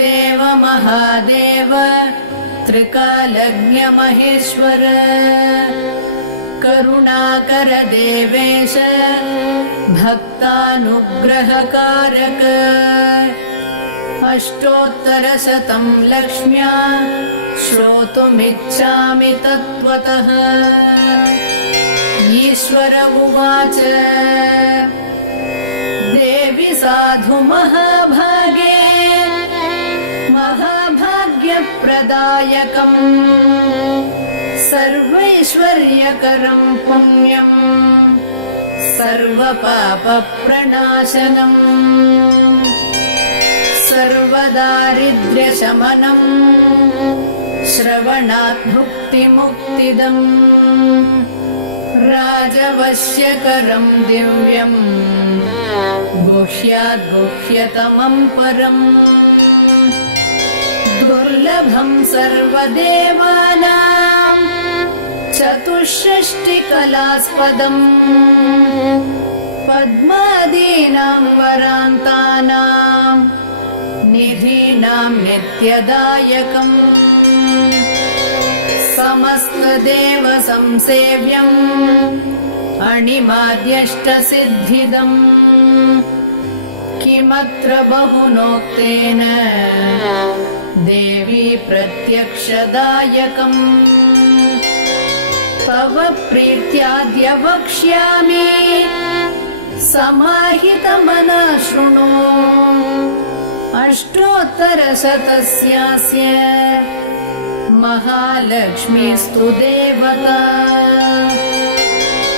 देव महादेव त्रिकालज्ञ महेश्वर करुणाकर देवेश भक्तानुग्रहकारक अष्टोत्तरशतं लक्ष्म्या श्रोतुमिच्छामि तत्त्वतः। ईश्वर उवाच देवि साधु महाभागे महाभाग्यप्रदायकम् सर्वैश्वर्यकरं पुण्यं सर्वपापप्रणाशनम् सर्वदारिद्र्यशमनं श्रवणात् भुक्तिमुक्तिदम् राजवश्यकरं दिव्यं गुह्याद् गुह्यतमं परम् दुर्लभं सर्वदेवानां चतुष्षष्टिकलास्पदम् पद्मादीनां वरान्तानां निधीनां नित्यदायकम् समस्तदेव संसेव्यम् अणिमाद्यष्टसिद्धिदम् किमत्र बहुनोक्तेन देवी प्रत्यक्षदायकम् तव प्रीत्याद्य वक्ष्यामि समाहितमनः शृणु अष्टोत्तरशतस्यास्य महालक्ष्मीस्तु देवता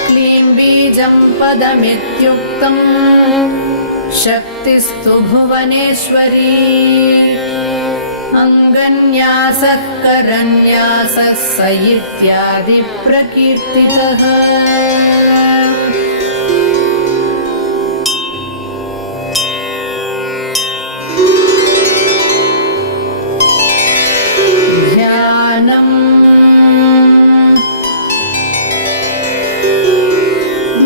क्लीं बीजं पदमित्युक्तम् शक्तिस्तु भुवनेश्वरी अङ्गन्यासः करन्यासः स इत्यादि प्रकीर्तितः।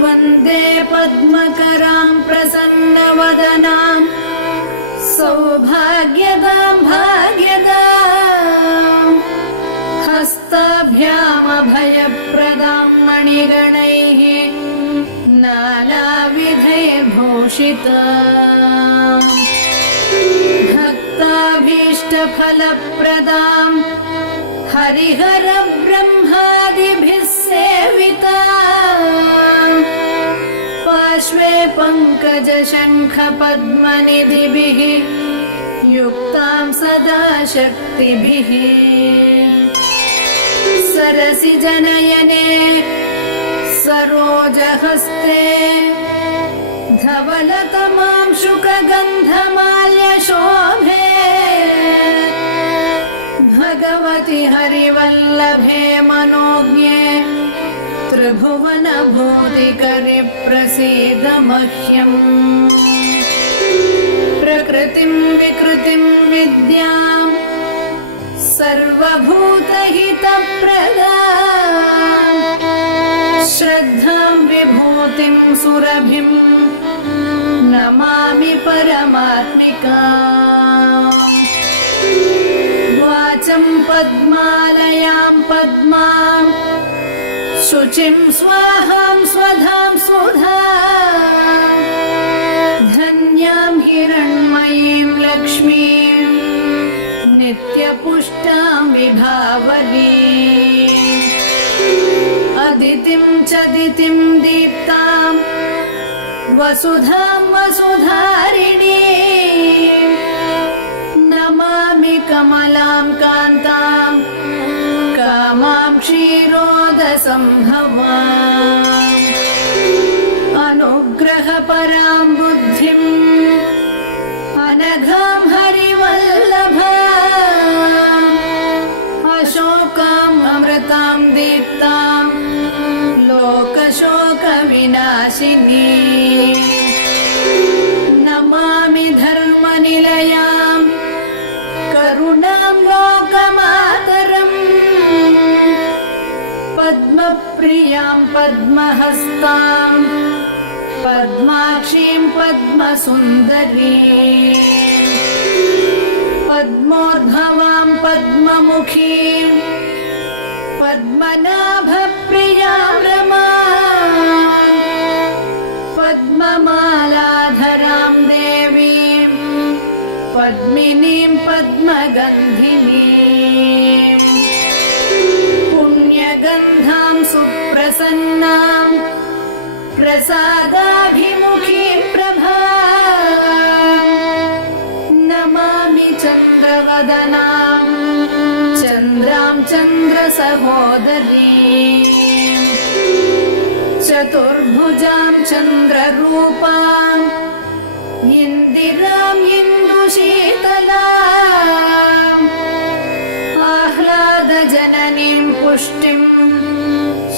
वन्दे पद्मकरां प्रसन्नवदनां सौभाग्यदां भाग्यदां हस्ताभ्यामभयप्रदां मणिगणैः नानाविधैर्भूषितां भक्ताभीष्टफलप्रदां हरिहरब्रह्मादिभिः सेवितां पार्श्वे पङ्कजशङ्खपद्मनिधिभिः युक्तां सदा शक्तिभिः सरसिजनयने सरोजहस्ते धवलतमां शुकगन्धमाल्यशोभे भगवति हरिवल्लभे मनोज्ञे त्रिभुवनभूतिकरि प्रसीद मह्यम् प्रकृतिं विकृतिं विद्यां सर्वभूतहितप्रदां श्रद्धां विभूतिं सुरभिं नमामि परमात्मिकाम् वाचं पद्मालयां पद्मां शुचिं स्वाहां स्वधां सुधां धन्यां हिरण्मयीं लक्ष्मीं नित्यपुष्टां विभावरीम् अदितिं च दितिं दीप्तां वसुधां वसुधारिणीं नमामि कमलां कान्तां कामां क्षीरोदसंभवाम् अनुग्रहपरां बुद्धिम् अनघां हरिवल्लभाम् अशोकाम् अमृतां दीप्तां लोकशोकविनाशिनी नमामि धर्मनिलयां करुणां लोकमातरम् पद्मप्रियां पद्महस्तां पद्माक्षीं पद्मसुन्दरीं पद्मोद्भवां पद्ममुखीं पद्मनाभप्रियां रमां पद्ममालाधरां देवीं पद्मिनीं पद्मगन्धिनीं पुण्यगन्धां सुप्रसन्नां प्रसादाभिमुखीं प्रभां नमामि चन्द्रवदनां चन्द्रां चन्द्रसहोदरीं चतुर्भुजां चन्द्ररूपां इन्दिरां इन्दुशीतलाम् आह्लादजननीं पुष्टिं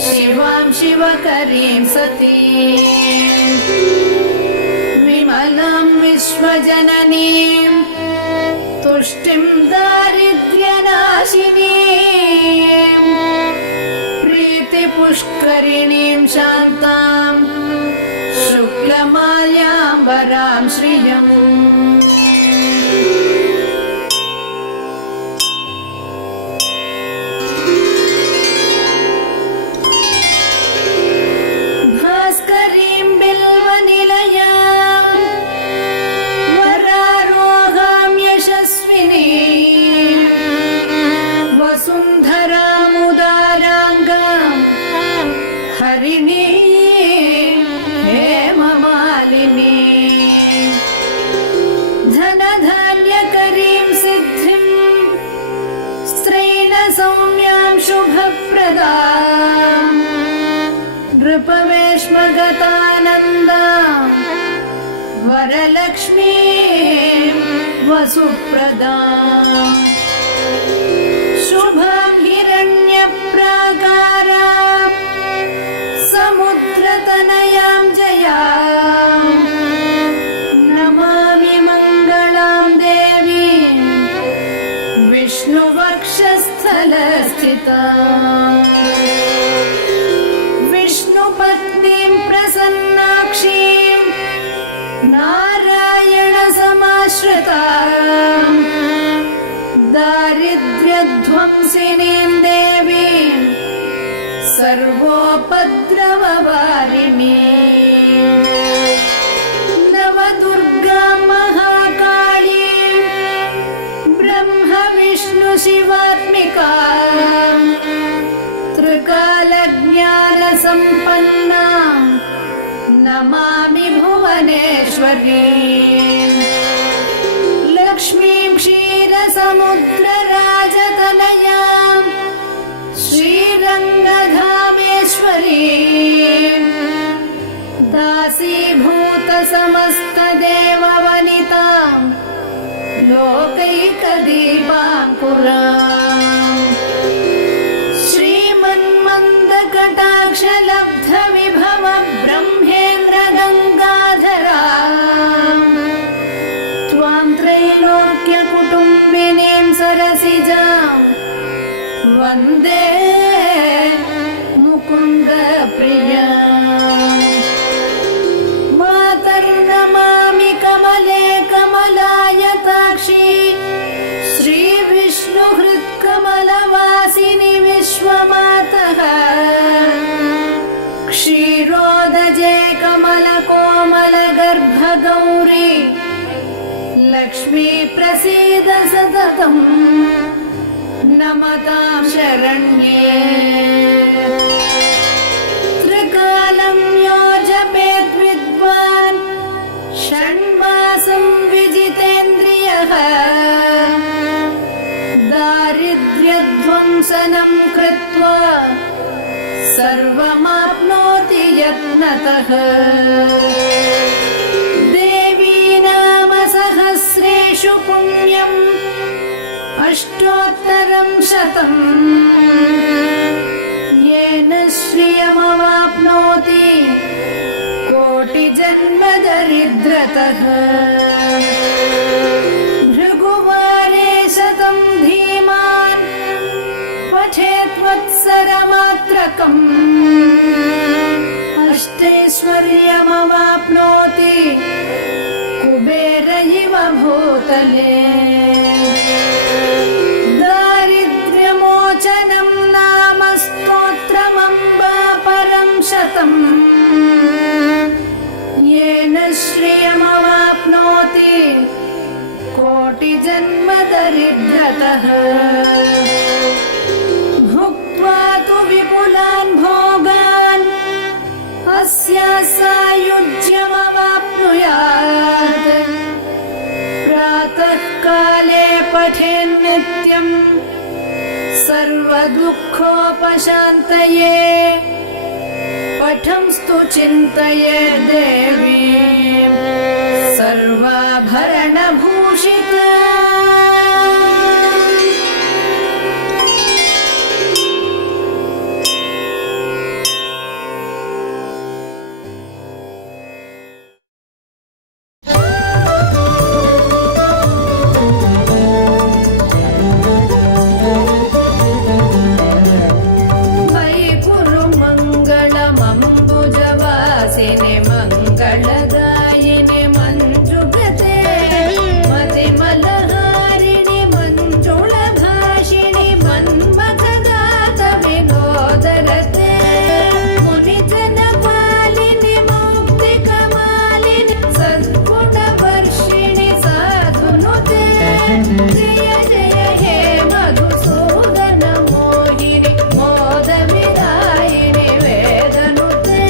शिवां शिवकरीं सतीं विमलां विश्वजननीं तुष्टिं दारिद्र्यनाशिनीं प्रीतिपुष्करिणीं शान्तां शुक्लमाल्याम्बरां श्रियम् भास्करीं बिल्वनिलयां वरारोहां यशस्विनीं वसुन्धरामुदाराङ्गां हरिणीं हेममालिनीं धनधान्यकरीं सिद्धिं स्त्रैणसौम्यां शुभप्रदां नृपवेश्मगतानन्दां वरलक्ष्मीं वसुप्रदां शुभां हिरण्यप्राकारां समुद्रतनयां जयां नमामि मङ्गलां देवीं विष्णुवक्षस्थलस्थिताम् विष्णुपत्नीं प्रसन्नाक्षीं नारायणसमाश्रितां दारिद्र्यध्वंसिनीं देवीं सर्वोपद्रववारिणीं नवदुर्गां महाकाळीं ब्रह्मविष्णुशिवात्मिकां त्रिकालज्ञानसम्पन्नां नमामि भुवनेश्वरीं लक्ष्मीं क्षीरसमुद्रराजतनयां श्रीरङ्गधामेश्वरीं दासीभूतसमस्तदेववनितां लोकैकदीपाङ्कुराम् श्रीमन्मन्दकटाक्षलब्धविभव ब्रह्मेन्द्रगङ्गाधरां त्वां त्रैलोक्यकुटुम्बिनीं सरसिजां वन्दे मुकुन्दप्रियां मातर्नमामि कमले कमलायताक्षी श्रीविष्णुहृत्कमलवासिनि विश्वमातः क्षीरोदजे कमलकोमलगर्भगौरी लक्ष्मी प्रसीद सततं नमतां शरण्ये त्रिकालं यो जपेत् विद्वान् षण्मासं विजितेन्द्रियः दारिद्र्यध्वंसनं कृत्वा सर्वमाप्नोति यत्नतः देवी नाम सहस्रेषु पुण्यम् अष्टोत्तरं शतम् येन श्रियमवाप्नोति कोटिजन्मदरिद्रतः भृगुवारे शतं धीमान् पठेत्वत्सरमात्रकम् अष्टैश्वर्यमवाप्नोति कुबेर इव भूतले श्रियमवाप्नोति कोटिजन्मदरिद्रतः भुक्त्वा तु विपुलान् भोगान् अस्या सायुज्यमवाप्नुयात् प्रातः काले पठेन्नित्यम् सर्वदुःखोपशान्तये पठंस्तु चिन्तये देवीं सर्वाभरणभूषिता मंगलदायिने मंजुगते मतिमलहारिणि मंजुळभाषिणि मन्मथदात विनोदरते मुनिजनपालिनि मुक्तिकमालिनि सद्गुणवर्षिणि साधुनुते जय जय हे मधुसूदन मोहिनि मोदविदायिनि वेदनुते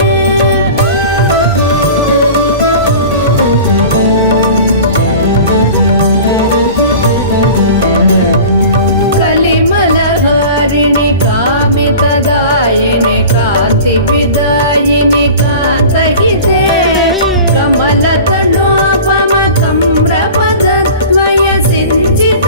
कलिमलहारिणि कामितदायिनि कान्तिविदायिनि कान्तहिते कमलतनोपमकं प्रपदद्वय सिञ्चित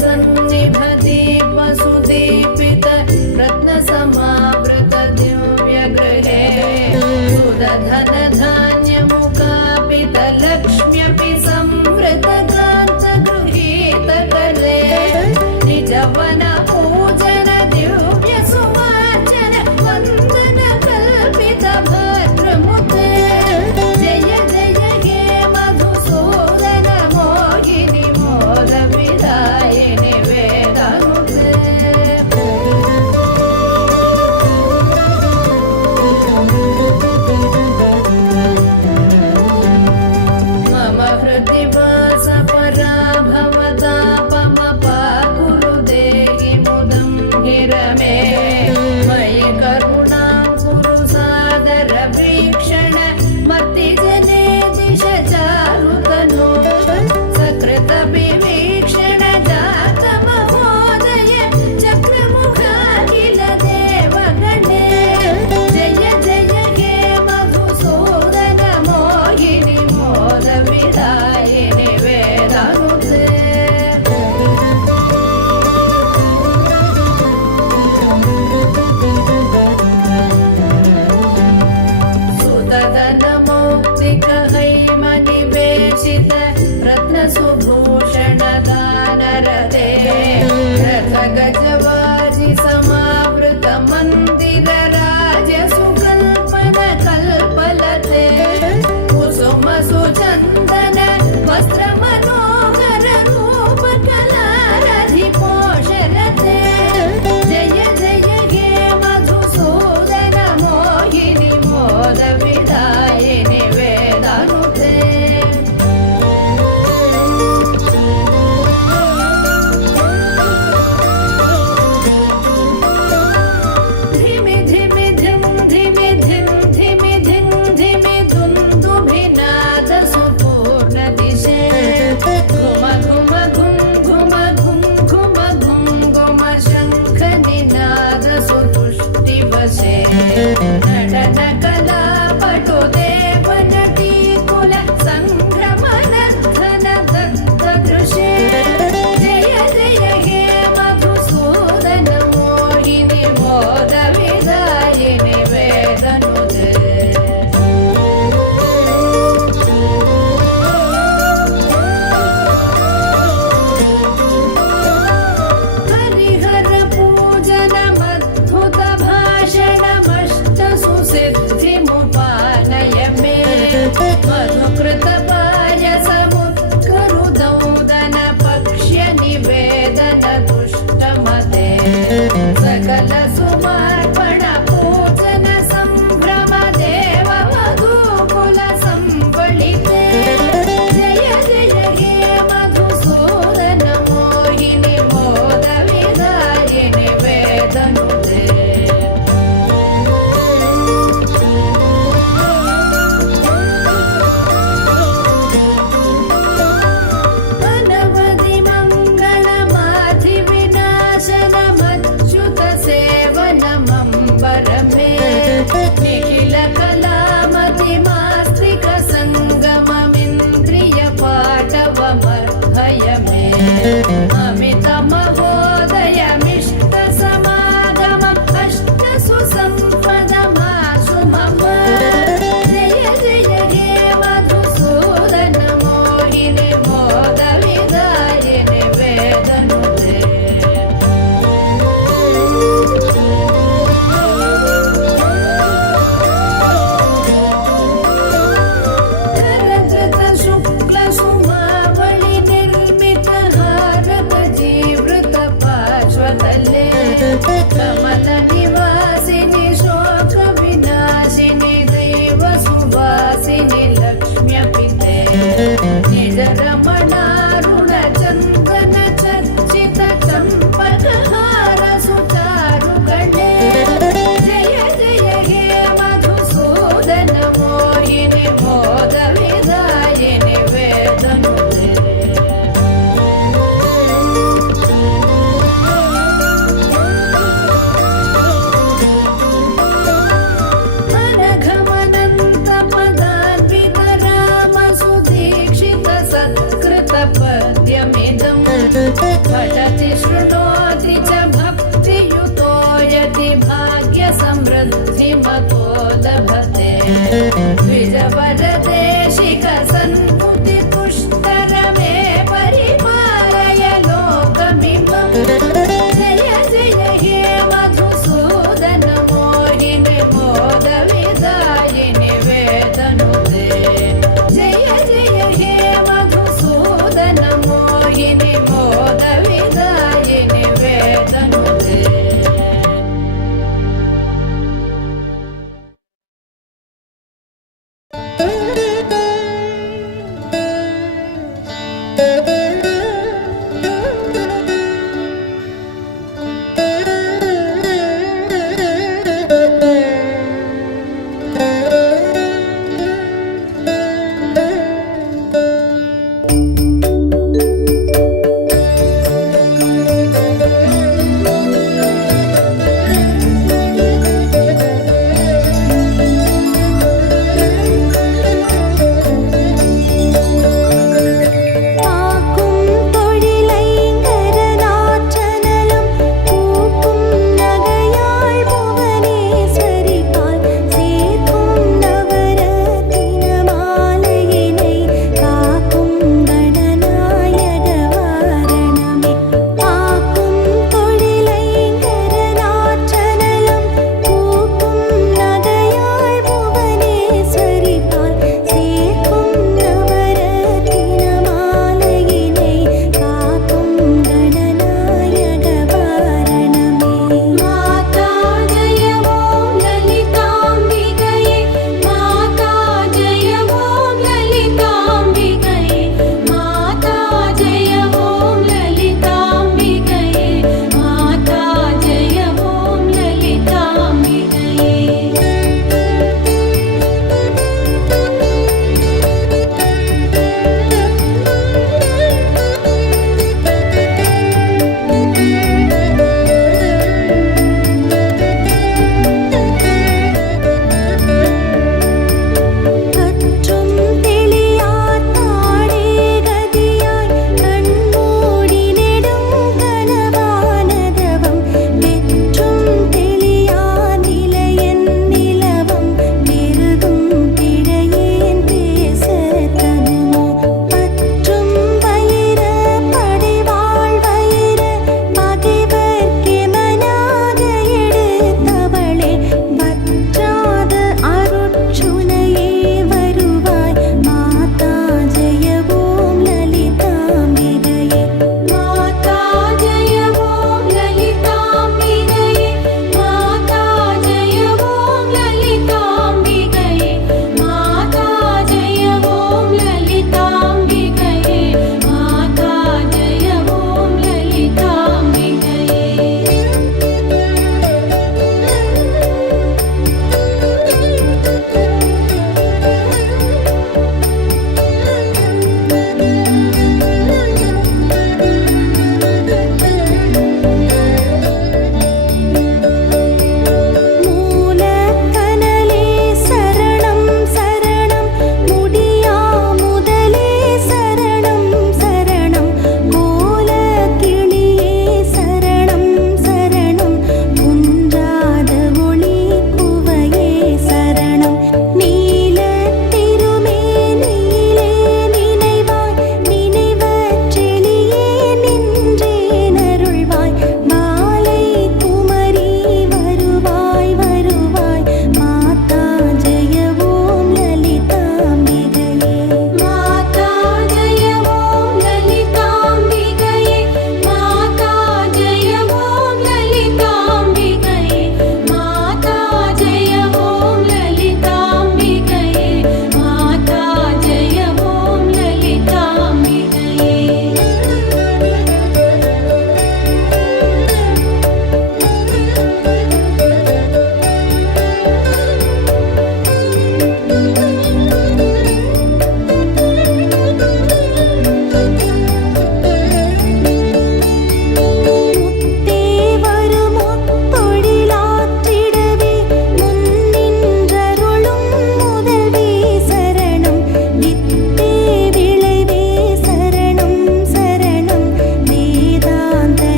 सन्निभदीपसुदीपित रत्नसमावृत दिव्यगृहे सुदधनधान्यमुकापित लक्ष्म्यपि संवृतकान्तगृहीतकले निजवन पूजन दिव्य सुवाचन वन्दन कल्पित भद्रमुते जय जय हे मधुसूदन मोहिनि मोद विदायिनि वेदनुते मम हृदि वास परा भवतापमपा गुरुदेहि मुदं गिरमे मयि करुणां कुरु सादर वीक्षण मत्तिजने दिश चारुतनो सकृत विवीक्षण जात महोदय चक्रमुखाखिल देवगणे जय जय हे मधुसूदन मोहिनि मोद विदायिनि वेदनुते सुतधनमौक्तिक हैमनिवेशित रत्नसुभूषणदानरते रथगजवाजि समावृत मन्दिर राजसुकल्पन कल्पलते कुसुम सुचन्दन वस्त्रमनोहर रूपकलारधि पोषरते जय जय हे मधुसूदन मोहिनि मोद विदायिनि वेदनुते धिमि धिमि धिं धिमि धिं धिमि धिं धिमि दुन्दुभिनाद सुपूर्ण दिशे घुम घुम घुं घुम घुं घुम घुं घुम शङ्ख निनाद सुतुष्टिवशे नटन कला पटु देव नटी कुल सङ्भ्रमनर्धन दग्धदृशे जय जय हे मधुसूदन मोहिनि मोद विदायिनि वेदनुते हरिहर पूजनमद्भुत भाषणमष्ट सुसिद्धिमुपानय मे मधुकृत पायसमुत्करुदौदन पक्ष्य निवेदन तुष्टमते सकल सुमार्पण पूजन सम्भ्रम देव मधुकुल सम्बलिते जय जय हे मधुसूदन मोहिनि मोद विदायिनि वेदनुते अनवधि मङ्गलमाधि विनाशनमच्युत सेव पठति शृणोति च भक्तियुतो यदि भाग्यसमृद्धिमतो लभते द्विजवरदेशिक सन्मुतितुष्टरमे परिपालय लोकमिमम् जय जय हे मधुसूदन मोहिनि मोदविदायिनि वेदनुते जय जय हे मधुसूदन मोहिनि मोदविदायिनि वेदनुते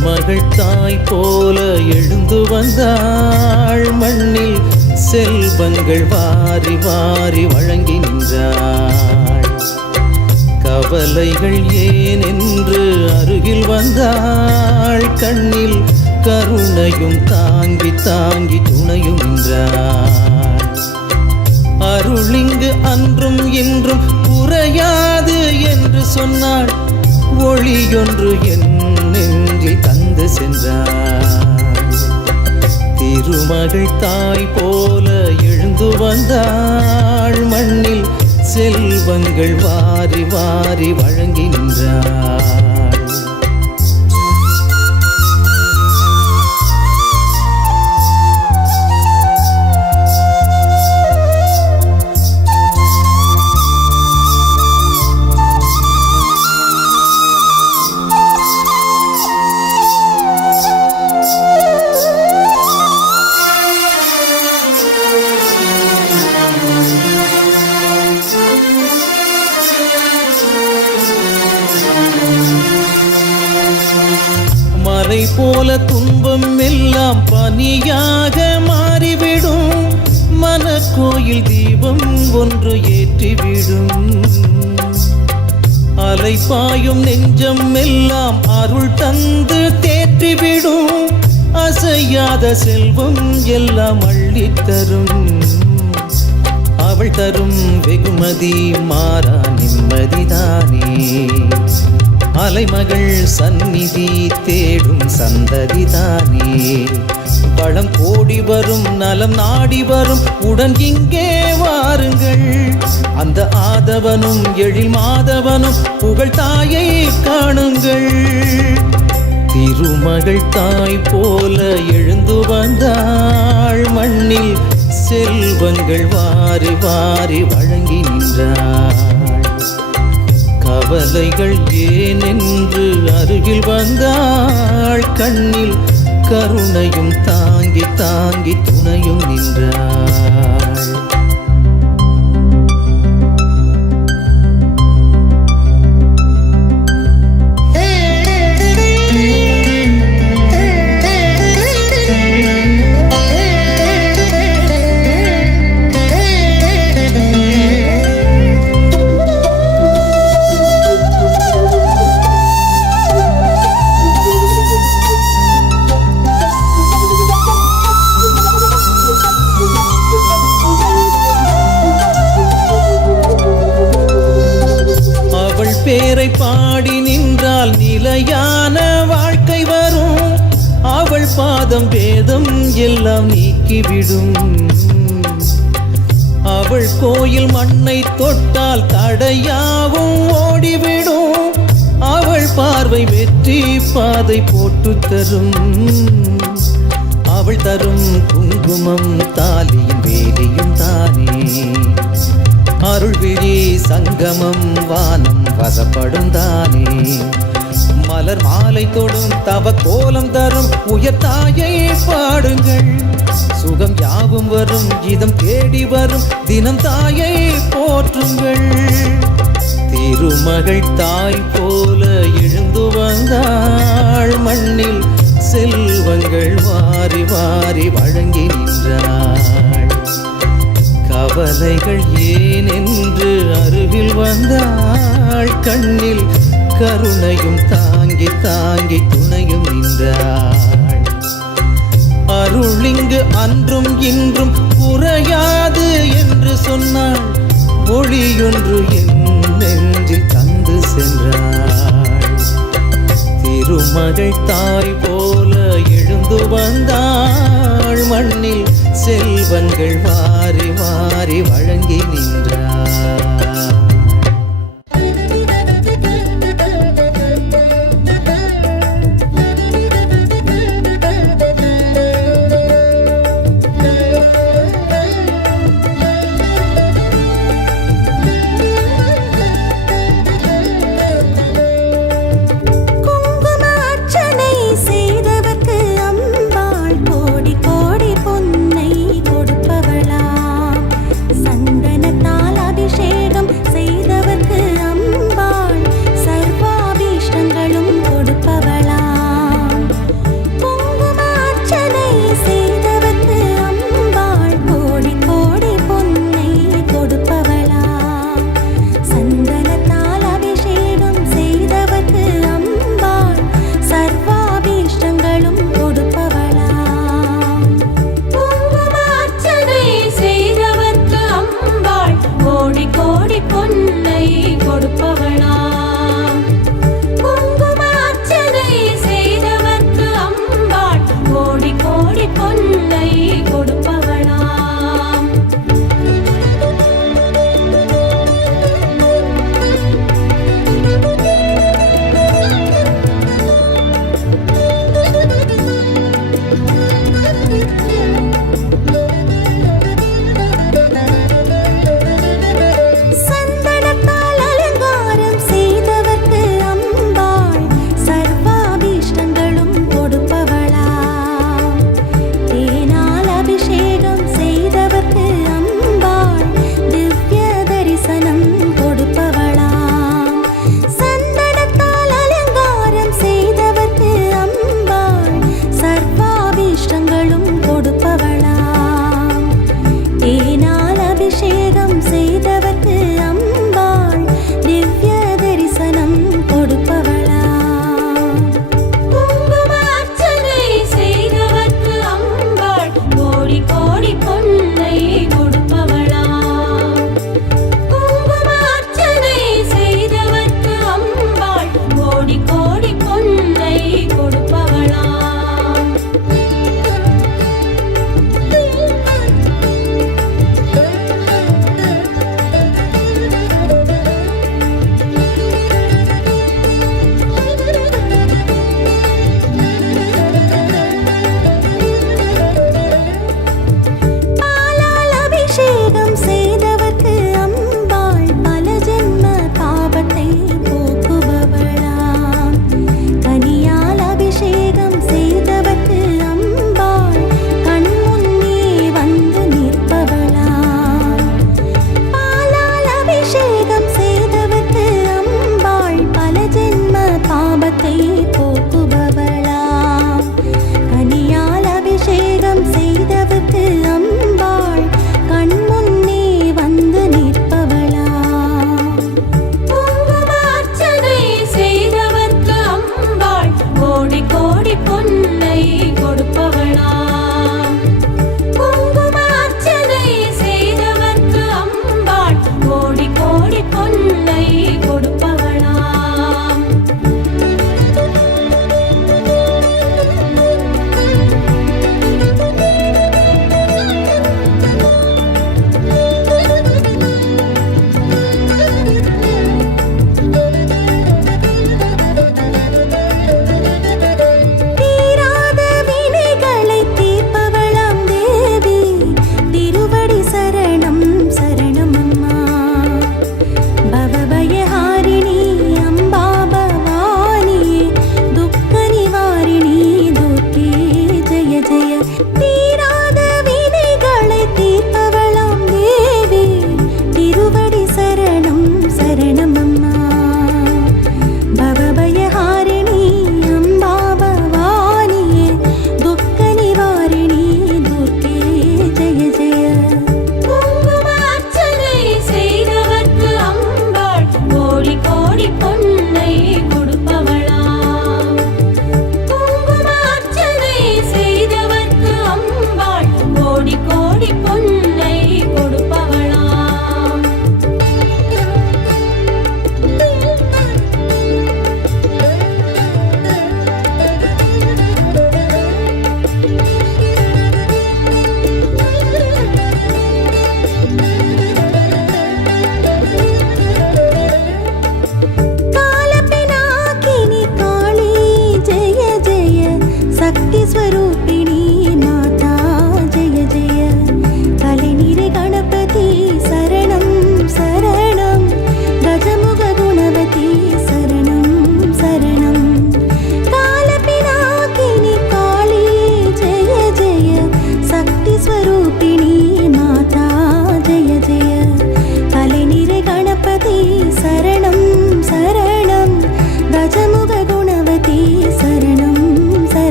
திருமகள் தாய் போல எழுந்து வந்தாள், மண்ணில் செல்வங்கள் வாரி வாரி வழங்கி நின்றாள். கவலைகள் ஏன் என்று அருகில் வந்தாள், கண்ணில் கருணையும் தாங்கி தாங்கி துணையும் நின்றாள். அருளிங்கு அன்றும் இன்றும் குறையாது என்று சொன்னாள், ஒளியொன்று என் நெஞ்சில் தந்து சென்றாள். திருமகள் தாய் போல எழுந்து வந்தாள், மண்ணில் செல்வங்கள் வாரி வாரி வழங்கி நின்றாள். மலை போல துன்பம் எல்லாம் பனியாக மாறிவிடும், மனக்கோயில் தீபம் ஒன்று ஏற்றிவிடும். அலைப்பாயும் நெஞ்சம் எல்லாம் அருள் தந்து தேற்றிவிடும், அசையாத செல்வம் எல்லாம் அள்ளித்தரும். அவள் தரும் வெகுமதி மாறா நிம்மதிதானே, அலைமகள் சந்நிதி தேடும் சந்ததிதானே. பழம் கோடி வரும் நலம் நாடி வரும் உடன் இங்கே வாருங்கள், அந்த ஆதவனும் எழில் மாதவனும் புகழ் தாயை காணுங்கள். திருமகள் தாய் போல எழுந்து வந்தாள், மண்ணில் செல்வங்கள் வாரி வாரி வழங்கி நின்றாள். கவலைகள் ஏன் என்று அருகில் வந்தாள், கண்ணில் கருணையும் தாங்கி தாங்கி துணையும் நின்றாள். பேரை பாடி நின்றால் நிலையான வாழ்க்கை வரும், அவள் பாதம் வேதம் எல்லாம் நீக்கிவிடும். அவள் கோயில் மண்ணை தொட்டால் தடையாவும் ஓடிவிடும், அவள் பார்வை வெற்றி பாதை போட்டு தரும். அவள் தரும் குங்குமம் தாலியும் வேலியும் தானே, அருள்விழி சங்கமம் வானம் வசப்படும் தானே. மலர் மாலை தொடும் தவ கோலம் தரும் உயர்த்தாயை பாடுங்கள், சுகம் யாவும் வரும் இதம் தேடி வரும் தினம் தாயை போற்றுங்கள். திருமகள் தாய் போல எழுந்து வந்தாள், மண்ணில் செல்வங்கள் வாரி வாரி வழங்கி நின்றாள். கவலைகள் ஏன் என்று அருகில் வந்தாள், கண்ணில் கருணையும் தாங்கி தாங்கி துணையும் நின்றாள். அருளிங்கு அன்றும் இன்றும் குறையாது என்று சொன்னாள், ஒளியொன்று என் நெஞ்சில் தந்து சென்றாள். திருமகள் தாய் போல எழுந்து வந்தாள், மண்ணில் செல்வங்கள் வாரி வாரி வழங்கி நின்றாள். பொன்னை கொடுப்பவளா, சந்தனத்தா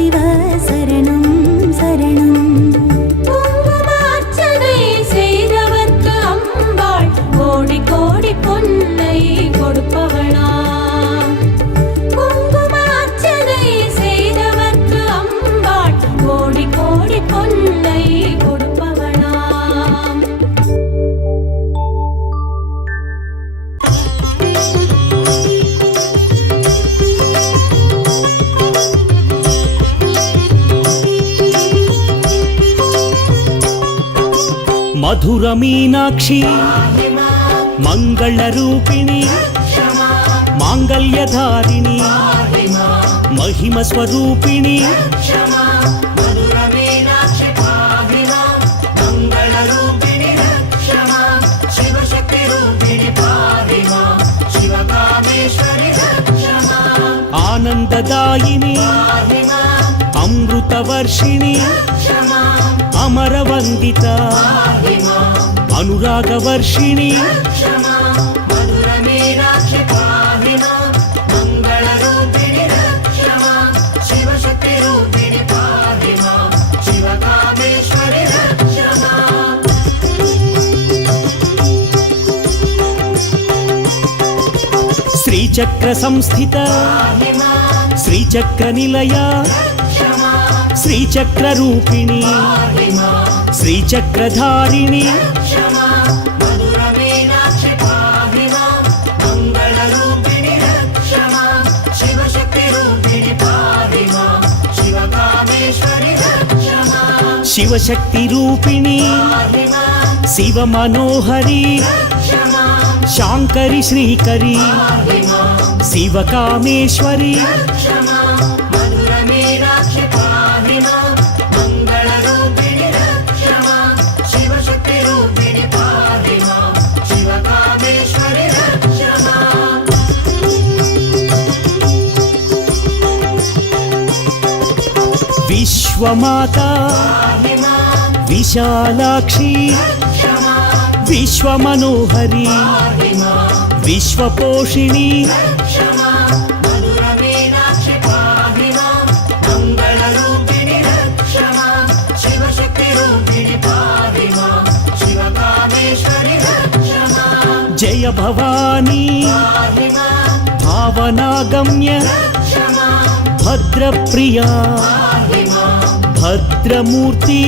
சிவ சரணம் சரணம். குங்குமார்ச்சனை செய்தவர்க்கு அம்பாள் கோடி கோடி பொன்னை கொடுப்பவளாம். குங்குமார்ச்சனை செய்தவர்க்கு அம்பாள் கோடி கோடி பொன்னை கொடுப்பவளாம். మధుర మీనాక్షి మంగళ రూపిణి మాంగళ్యధారిణి మహిమ స్వరూపిణి ఆనందదాయిని అమృతవర్షిణి అమరవందిత అనురాగవర్షిణి శ్రీచక్ర సంస్థిత శ్రీచక్ర నిలయ శ్రీచక్ర రూపిణి శ్రీచక్రధారిణి శివశక్తి రూపిణి శివ మనోహరి శాంకరి శ్రీకరి శివకామేశ్వరి విశ్వమాత విశాలాక్షి విశ్వమనోహరి విశ్వపోషిణి జయ భవానీ భావనాగమ్య భద్రప్రియా భద్రమూర్తి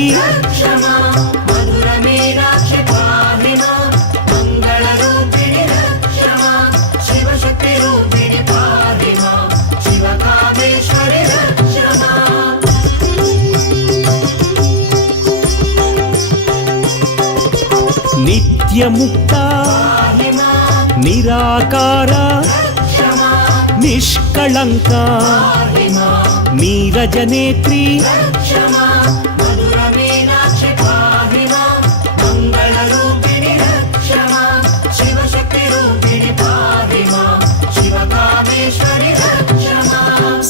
నిత్యముక్త నిరాకార నిష్కళంక నీరజనేత్రి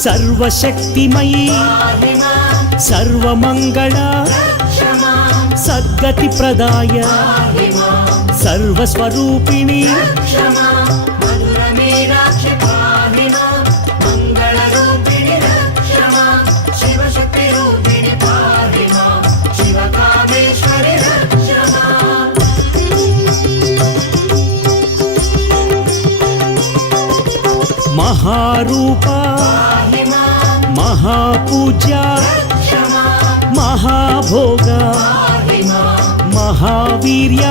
సర్వశక్తిమయీ సర్వమంగళ సద్గతి ప్రదాయ సర్వస్వరూపిణి మహారూప మహాపూజ్య మహాభోగ మహావీర్య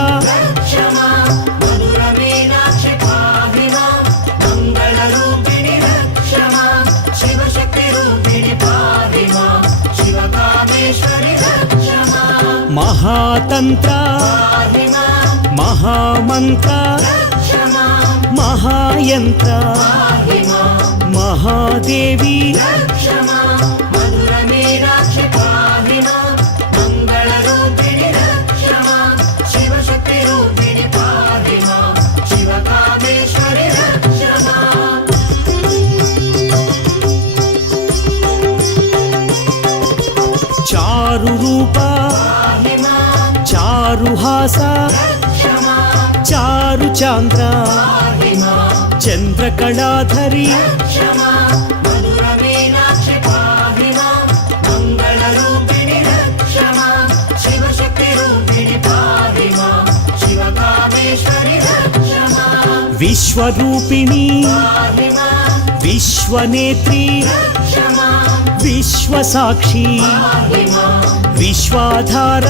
మహాతంత్ర మహామంత్ర మహాయంత్ర మహాదేవి చారు రూప చారుహాస చారు చాంద్ర చంద్రకళాధరి విశ్వరూపిణి విశ్వనేత్రి విశ్వసాక్షి విశ్వాధార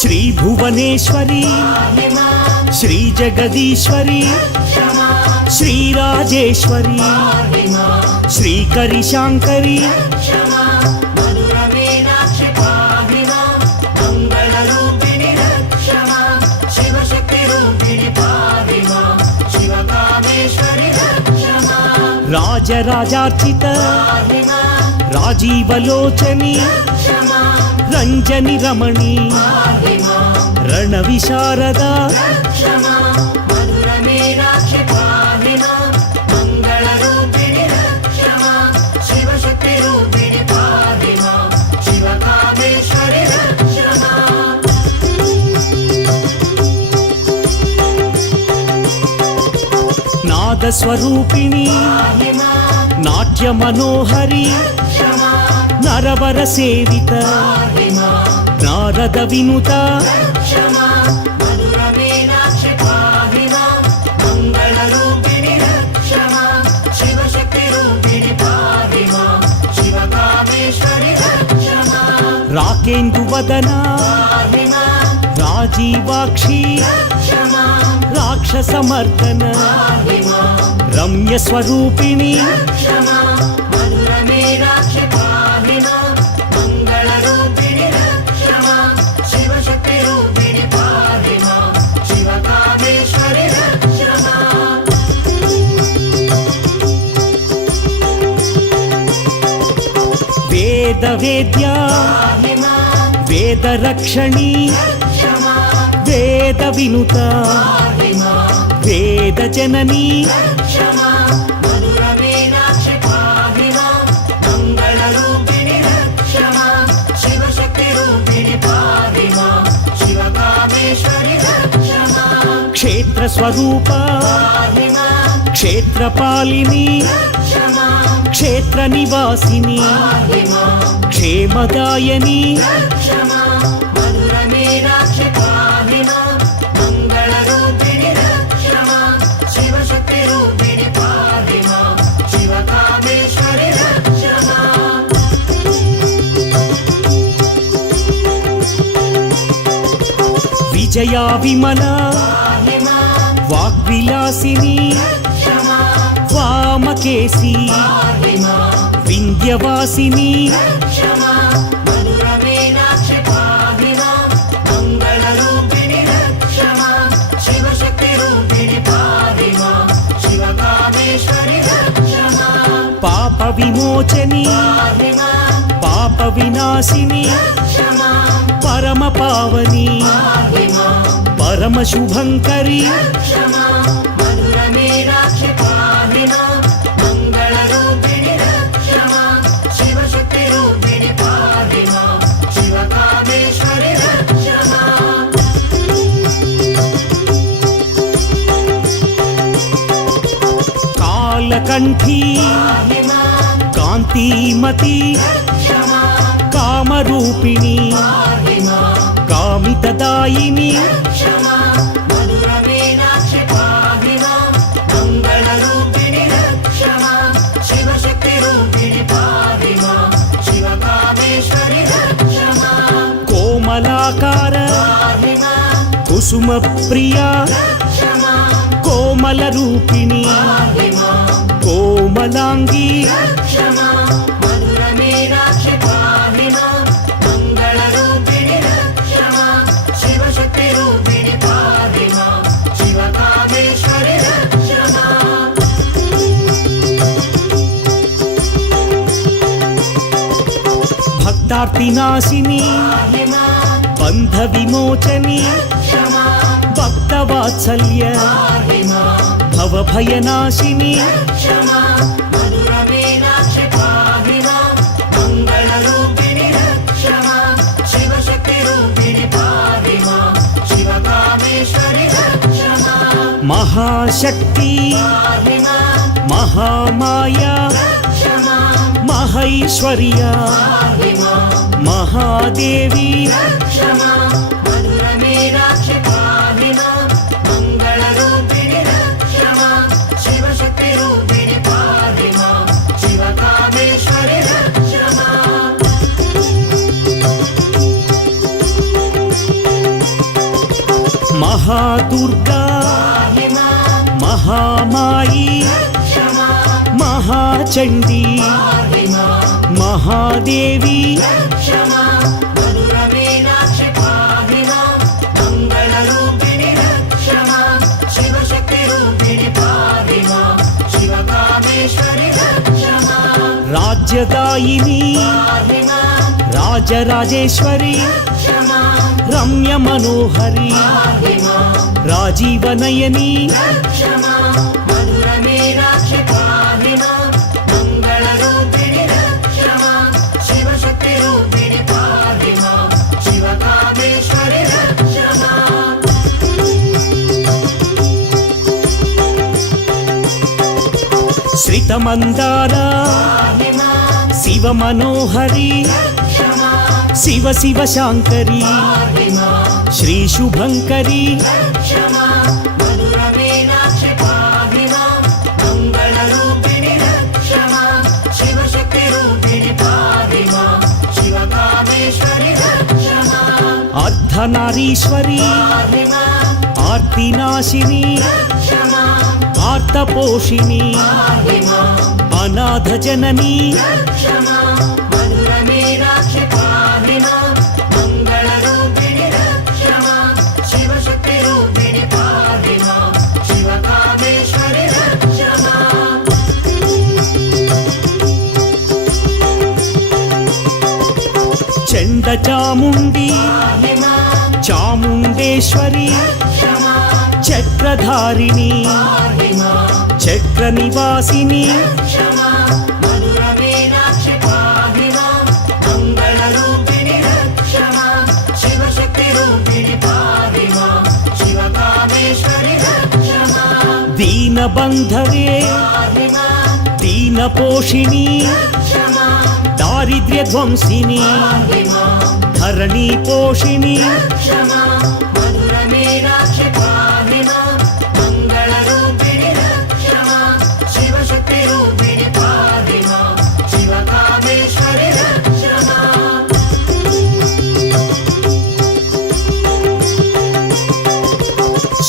శ్రీ భువనేశ్వరి శ్రీ జగదీశ్వరి శ్రీ రాజేశ్వరి శ్రీ కరిశాంకరి రాజరాజార్చిత రాజీవలోచని రంజని రమణి రణ విశారద నాదస్వరూపిణి నాట్య మనోహరి నరవర సేవిత నారద వినుత రాకేందు వదన రాజీవాక్షి రాక్షసమర్దన రమ్య స్వరూపిణి వేద వేద్య వేద రక్షణి వేద వినుత వేద జనని క్షేత్ర స్వరూప క్షేత్రపాలిని క్షేత్ర నివాసిని క్షేమదాయని విజయా విమల వాగ్విలాసిని వామకేసి వింధ్యవాసిని పాప విమోచని పాప వినాశిని పరమ పావని పరమ శుభంకరి కాలకంఠీ కాంతిమతి కామరూపిణి కామితదాయిని కోమలాకార కుసుమ ప్రియా కోమల రూపిణి కోమలాంగి భక్తార్తినాశిని బంధ విమోచని భక్తవాత్సల్య భవభయనాశిని శివశక్తి రూపిణి పాహిమా శివకామేశ్వరి మహాశక్తి మహామాయ మహైశ్వర్య మహాదేవి మహాదుర్గా మహామాయి మహాచండీ మహాదేవి రాజ్యదాయిని రాజరాజేశ్వరి రమ్య మనోహరి రాజీవనయని శ్రితమందార శివ మనోహరి శివ శివ శాంకరి శ్రీ శుభంకరి అర్ధనారీశ్వరి ఆర్తినాశిని ఆర్తపోషిణి అనాథ జనని చండ చాముండి చాముండేశ్వరి చక్రధారిణి చక్ర నివాసిని దీనబంధవే దీనపోషిణి దారిద్ర్య ధ్వంసిని ధరణి పోషిణి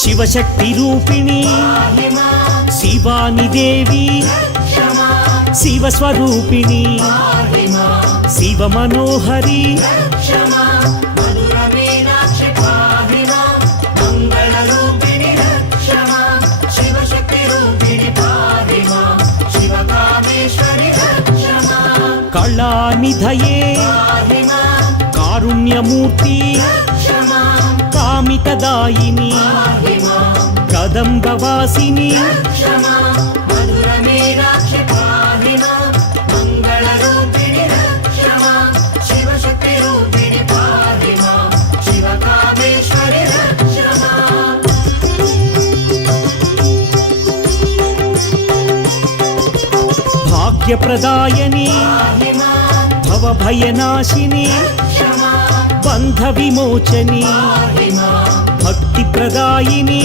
శివశక్తి రూపిణి శివాని దేవి శివస్వరూపిణి శివ మనోహరి కళానిధయే కారుణ్యమూర్తి కామితదాయిని కదంబవాసిని భాగ్యప్రదాయని భవభయనాశిని బంధ విమోచని భక్తి ప్రదాయిని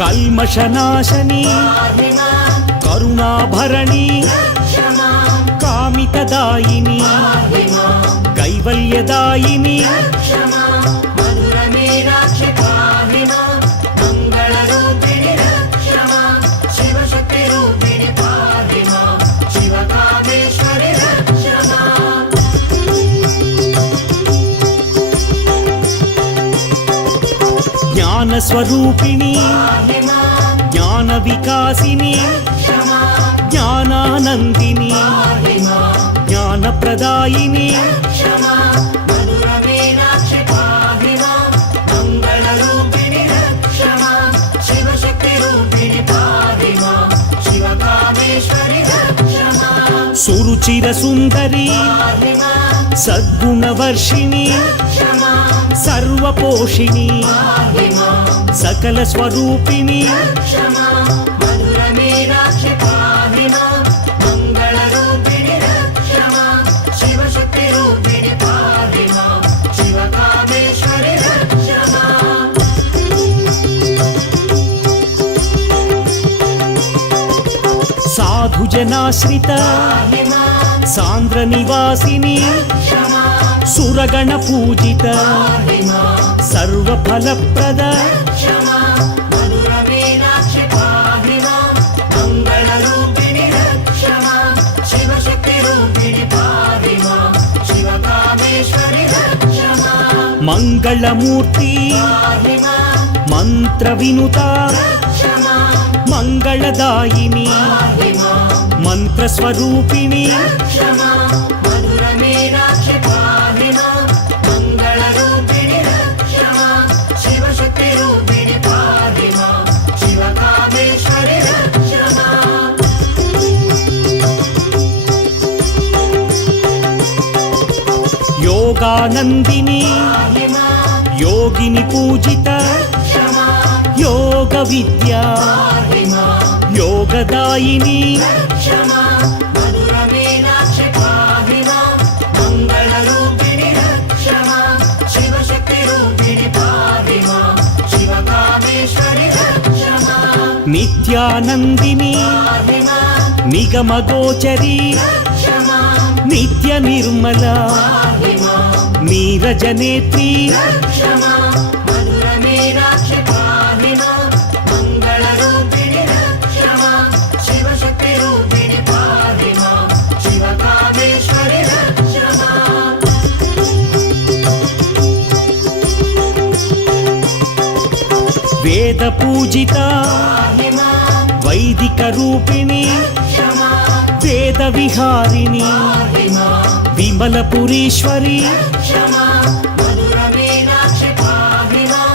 కల్మషనాశని కరుణాభరణి కామితదాయిని కైవల్యదాయిని జ్ఞానస్వరూపిణి జ్ఞాన వికాసిని జ్ఞానానందిని జ్ఞానప్రదాయిని शिवकामेश्वरि रक्ष मां सुरुचिर सुन्दरी पाहि मां सद्गुणवर्षिणि रक्ष मां सर्वपोषिणि पाहि मां सकलस्वरूपिणि रक्ष मां मधुरमीनाक्षि पाहि मां मङ्गलरूपिणि रक्ष मां शिवशक्तिरूपिणि पाहि मां शिवकामेश्वरि रक्ष मां साधुजनाश्रित पाहि मां सान्द्रनिवासिनि रक्ष मां सुरगणपूजित पाहि मां सर्वफलप्रद रक्ष मां मधुरमीनाक्षि पाहि मां मङ्गलरूपिणि रक्ष मां शिवशक्तिरूपिणि पाहि मां शिवकामेश्वरि रक्ष मां मङ्गलमूर्ति पाहि मां मन्त्रविनुता रक्ष मां मङ्गलदायिनि पाहि मां मन्त्रस्वरूपिणि रक्ष मां मधुरमीनाक्षि पाहि मां मङ्गलरूपिणि रक्ष मां शिवशक्तिरूपिणि पाहि मां शिवकामेश्वरि रक्ष मां योगानन्दिनि पाहि मां योगिनि पूजित रक्ष मां योगविद्या पाहि मां योगदायिनि रक्ष मां मधुरमीनाक्षि पाहि मां मङ्गलरूपिणि रक्ष मां शिवशक्तिरूपिणि पाहि मां शिवकामेश्वरि रक्ष मां नित्यानन्दिनि पाहि मां निगमगोचरी रक्ष मां नित्यनिर्मला पाहि मां नीरजनेत्री रक्ष मां मधुरमीनाक्षि पाहि मां मङ्गलरूपिणि रक्ष मां शिवशक्तिरूपिणि पाहि मां शिवकामेश्वरि रक्ष मां वेदपूजिता पाहि मां वैदिकरूपिणि रक्ष मां वेदविहारिणि पाहि मां विमलपुरीश्वरी रक्ष मां मधुरमीनाक्षि पाहि मां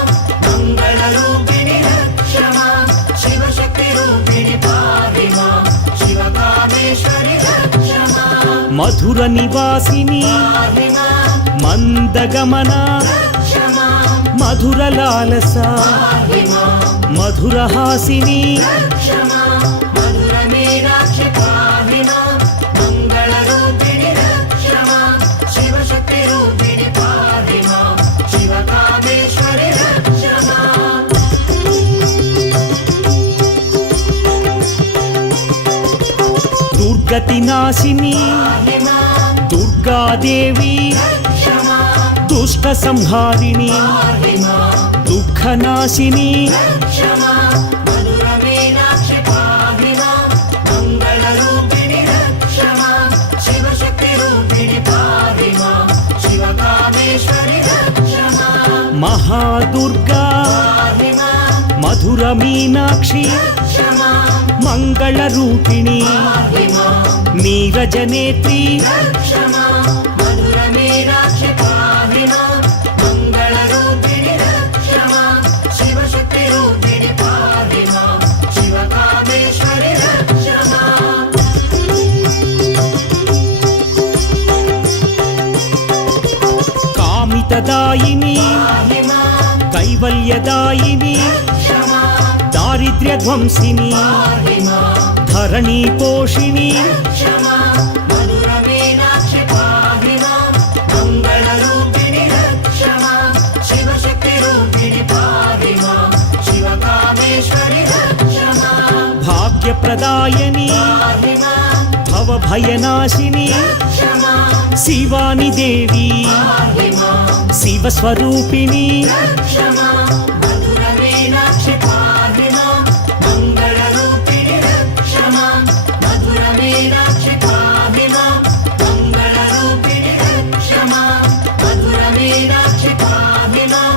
मङ्गलरूपिणि रक्ष मां शिवशक्तिरूपिणि पाहि मां शिवकामेश्वरि रक्ष मां मधुरनिवासिनि पाहि मां मन्दगमना रक्ष मां मधुरलालसा पाहि मां मधुरहासिनि रक्ष मां मधुरमीनाक्षि पाहि मां मङ्गलरूपिणि रक्ष मां शिवशक्तिरूपिणि पाहि मां शिवकामेश्वरि रक्ष मां दुर्गतिनाशिनि पाहि मां दुर्गादेवी रक्ष मां दुष्टसंहारिणि पाहि मां दुःखनाशिनि रक्ष मां मधुरमीनाक्षि पाहि मां मङ्गलरूपिणि रक्ष मां शिवशक्तिरूपिणि पाहि मां शिवकामेश्वरि रक्ष मां महादुर्गा पाहि मां मधुरमीनाक्षि रक्ष मां मङ्गलरूपिणि पाहि मां नीरजनेत्री रक्ष मां मधुरमीनाक्षि पाहि मां मङ्गलरूपिणि रक्ष मां शिवशक्तिरूपिणि पाहि मां शिवकामेश्वरि रक्ष मां कामितदायिनि पाहि मां कैवल्यदायिनि रक्ष मां दारिद्र्यध्वंसिनि पाहि मां धरणीपोषिणि रक्ष मां मधुरमीनाक्षि पाहि मां मङ्गलरूपिणि रक्ष मां शिवशक्तिरूपिणि पाहि मां शिवकामेश्वरि रक्ष मां भाग्यप्रदायिनि पाहि मां भवभयनाशिनि रक्ष मां शिवानि देवी पाहि मां शिवस्वरूपिणि रक्ष मां मधुरमीनाक्षि पाहि मां मङ्गलरूपिणि रक्ष मां मधुरमीनाक्षि पाहि मां मङ्गलरूपिणि रक्ष मां मधुरमीनाक्षि पाहि मां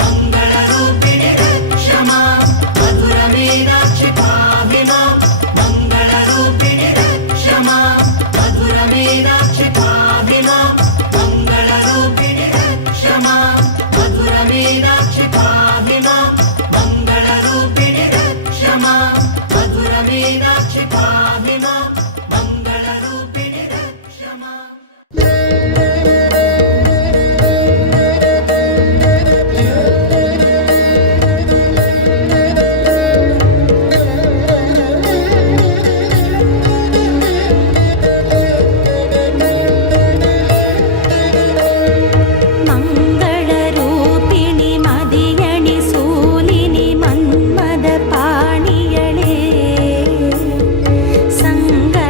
मङ्गलरूपिणि रक्ष मां मधुरमीनाक्षि पाहि मां मङ्गलरूपिणि रक्ष मां मधुरमीनाक्षि पाहि मां मङ्गलरूपिणि रक्ष मां मधुरमीनाक्षि पाहि मां मङ्गलरूपिणि रक्ष मां मधुरमीनाक्षि पाहि मां मङ्गलरूपिणि रक्ष माम् ಮಂಗಳರೂಪಿಣಿ ಮದಿಯಣಿ ಸೂಲಿನಿ ಮನ್ಮದ ಪಾಣಿಯಳೇ ಸಂಗಡ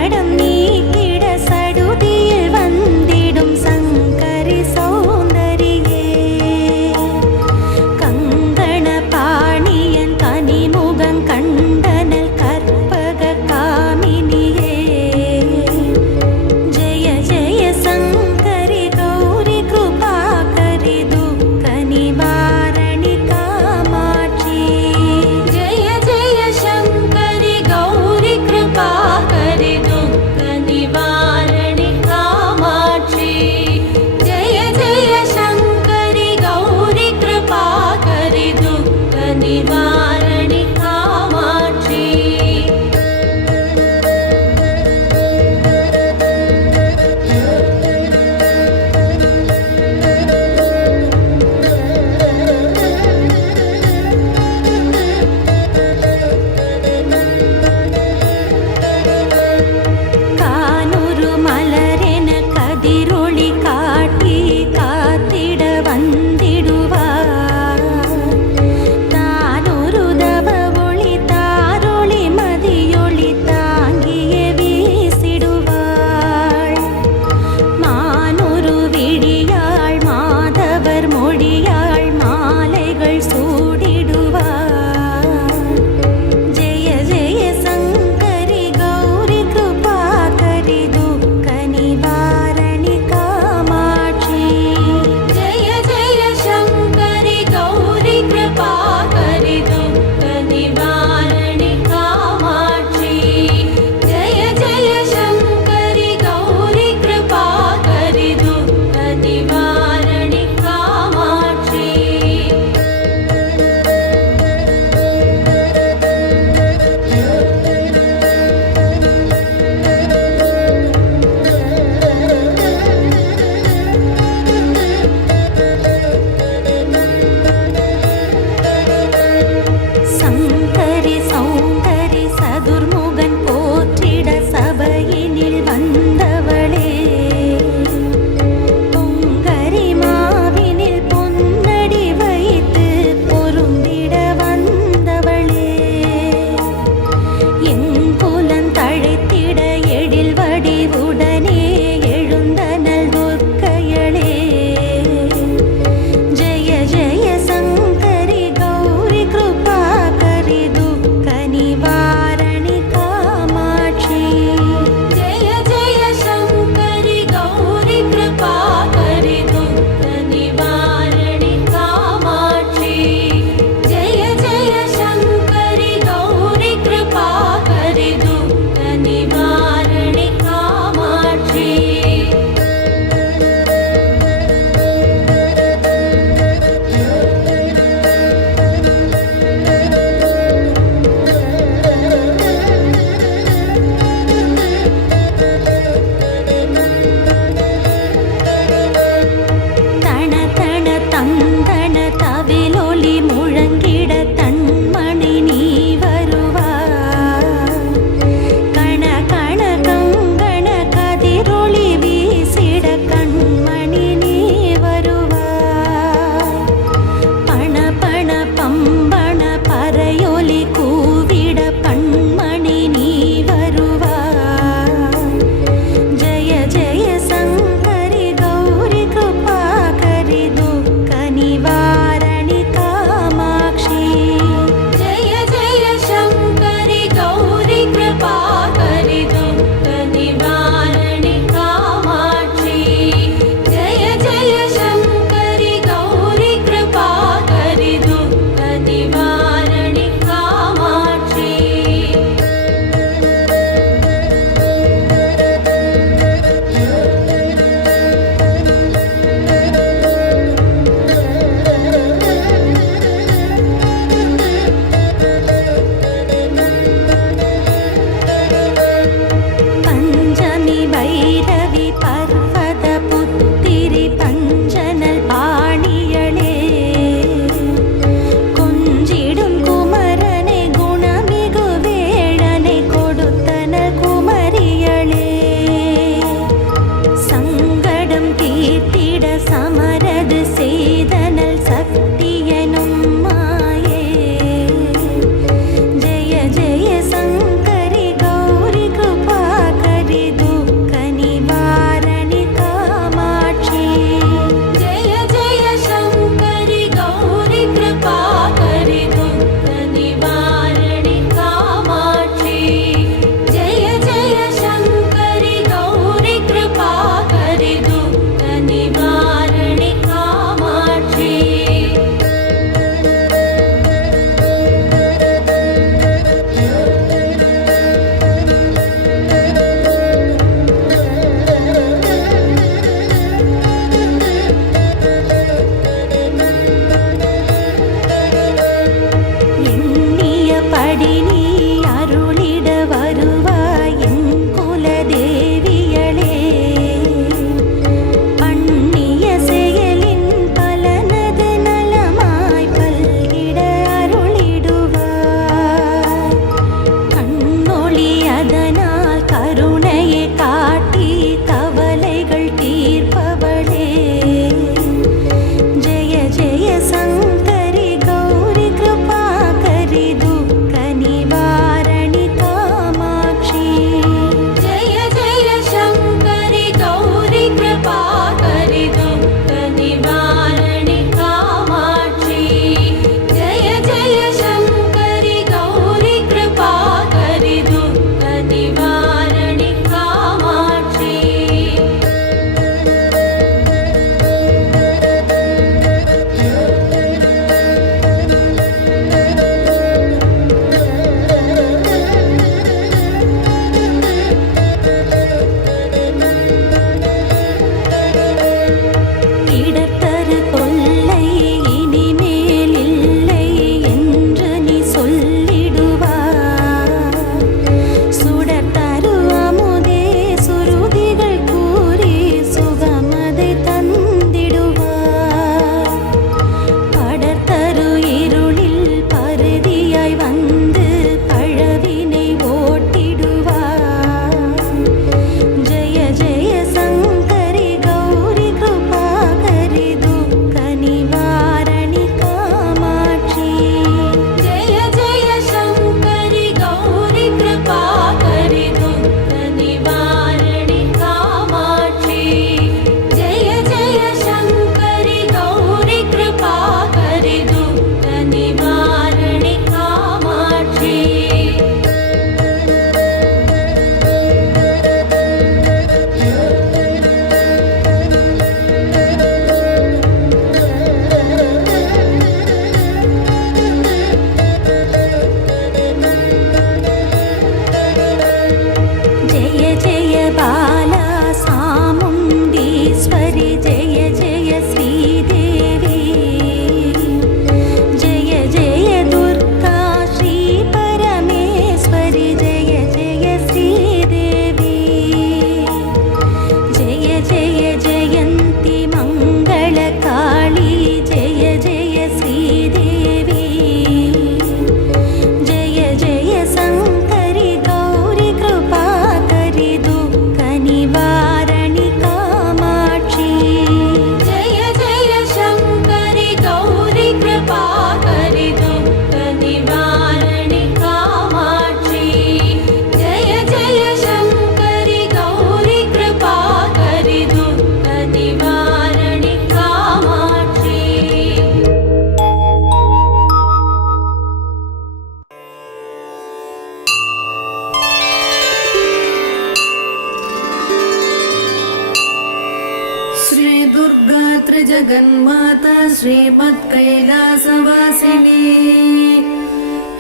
जगन्माता श्रीमत्कैलासवासिनी